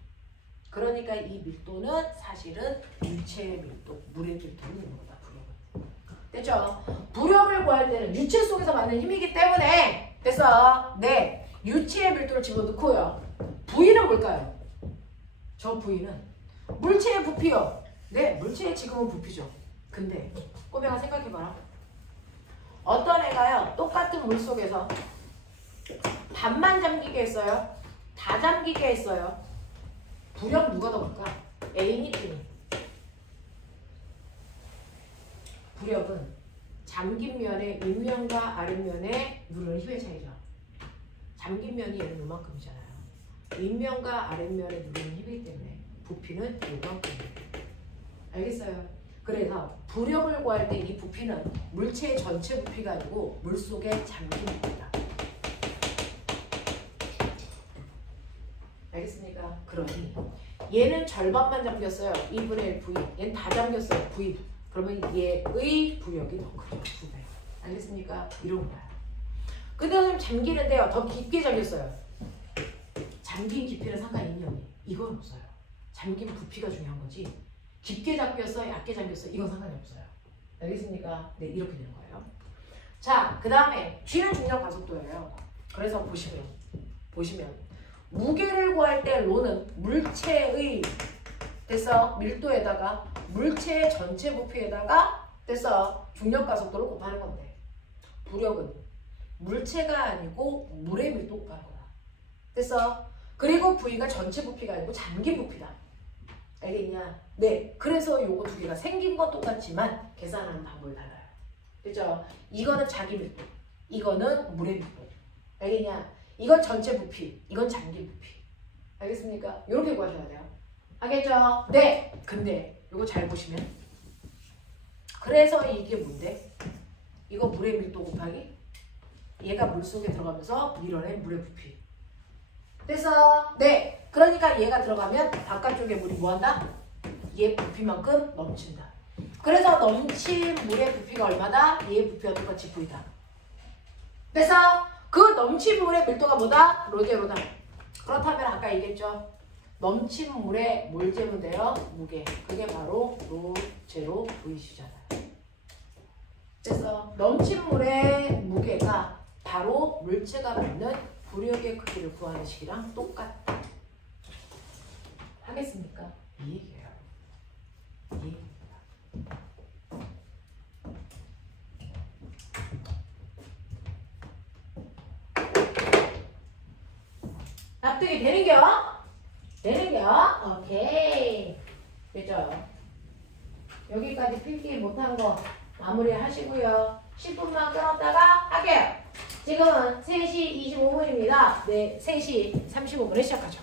그러니까 이 밀도는 사실은 유체의 밀도, 물의 밀도는 있는 거다. 부력은. 됐죠? 부력을 구할 때는 유체 속에서 받는 힘이기 때문에 됐어? 네. 유체의 밀도를 집어넣고요. V는 뭘까요? 저 V는 물체의 부피요. 네, 물체의 지금은 부피죠. 근데 꼬맹아 생각해봐라. 어떤 애가요. 똑같은 물 속에서 반만 잠기게 했어요. 다 잠기게 했어요. 부력 누가 더 볼까? A니 B니? 부력은 잠긴 면의 윗면과 아랫면에 누르는 힘의 차이죠. 잠긴 면이 얘는 요만큼이잖아요. 윗면과 아랫면에 누르는 힘이기 때문에 부피는 요만큼입니다. 알겠어요? 그래서 부력을 구할 때 이 부피는 물체의 전체 부피가 아니고 물속에 잠긴 부피다. 알겠습니까? 그러니 얘는 절반만 잠겼어요. 2분의 1 V. 얘는 다 잠겼어요. V. 그러면 얘의 부력이 더 크죠. 2배. 알겠습니까? 이런 거야. 근데 선생님 잠기는데요. 더 깊게 잠겼어요. 잠긴 깊이는 상관이 있냐? 이건 없어요. 잠긴 부피가 중요한 거지. 깊게 잠겼어? 얕게 잠겼어? 이건 상관이 없어요. 알겠습니까? 네, 이렇게 되는 거예요. 자, 그 다음에 G는 중력 가속도예요. 그래서 보시면 무게를 구할 때 로는 물체의 됐어? 밀도에다가 물체의 전체 부피에다가 됐어? 중력 가속도를 곱하는 건데 부력은 물체가 아니고 물의 밀도 곱하는 거다. 됐어? 그리고 V가 전체 부피가 아니고 잠긴 부피다. 알겠냐? 네. 그래서 요거 두 개가 생긴 건 똑같지만 계산하는 방법이 달라요. 그죠? 이거는 자기 밀도, 이거는 물의 밀도. 알겠냐? 이건 전체 부피, 이건 잠긴 부피. 알겠습니까? 이렇게 구하셔야 돼요. 알겠죠? 네. 근데 이거 잘 보시면 그래서 이게 뭔데? 이거 물의 밀도 곱하기 얘가 물속에 들어가면서 밀어낸 물의 부피. 됐어? 네. 그러니까 얘가 들어가면 바깥쪽에 물이 뭐한다? 얘 부피만큼 넘친다. 그래서 넘친 물의 부피가 얼마다? 얘의 부피와 똑같이 V다. 됐어? 그 넘친 물의 밀도가 뭐다? 로제로다. 그렇다면 아까 얘기했죠? 넘친 물의 뭘 재면 돼요? 무게. 그게 바로 로제로 V시잖아요. 됐어? 넘친 물의 무게가 바로 물체가 받는 부력의 크기를 구하는 식이랑 똑같다. 하겠습니까? 이 얘기예요. 이 얘기입니다. 납득이 되는겨? 되는겨? 오케이. 됐죠? 여기까지 필기 못한 거 마무리 하시고요. 10분만 끊었다가 할게요. 지금은 3시 25분입니다. 네, 3시 35분에 시작하죠.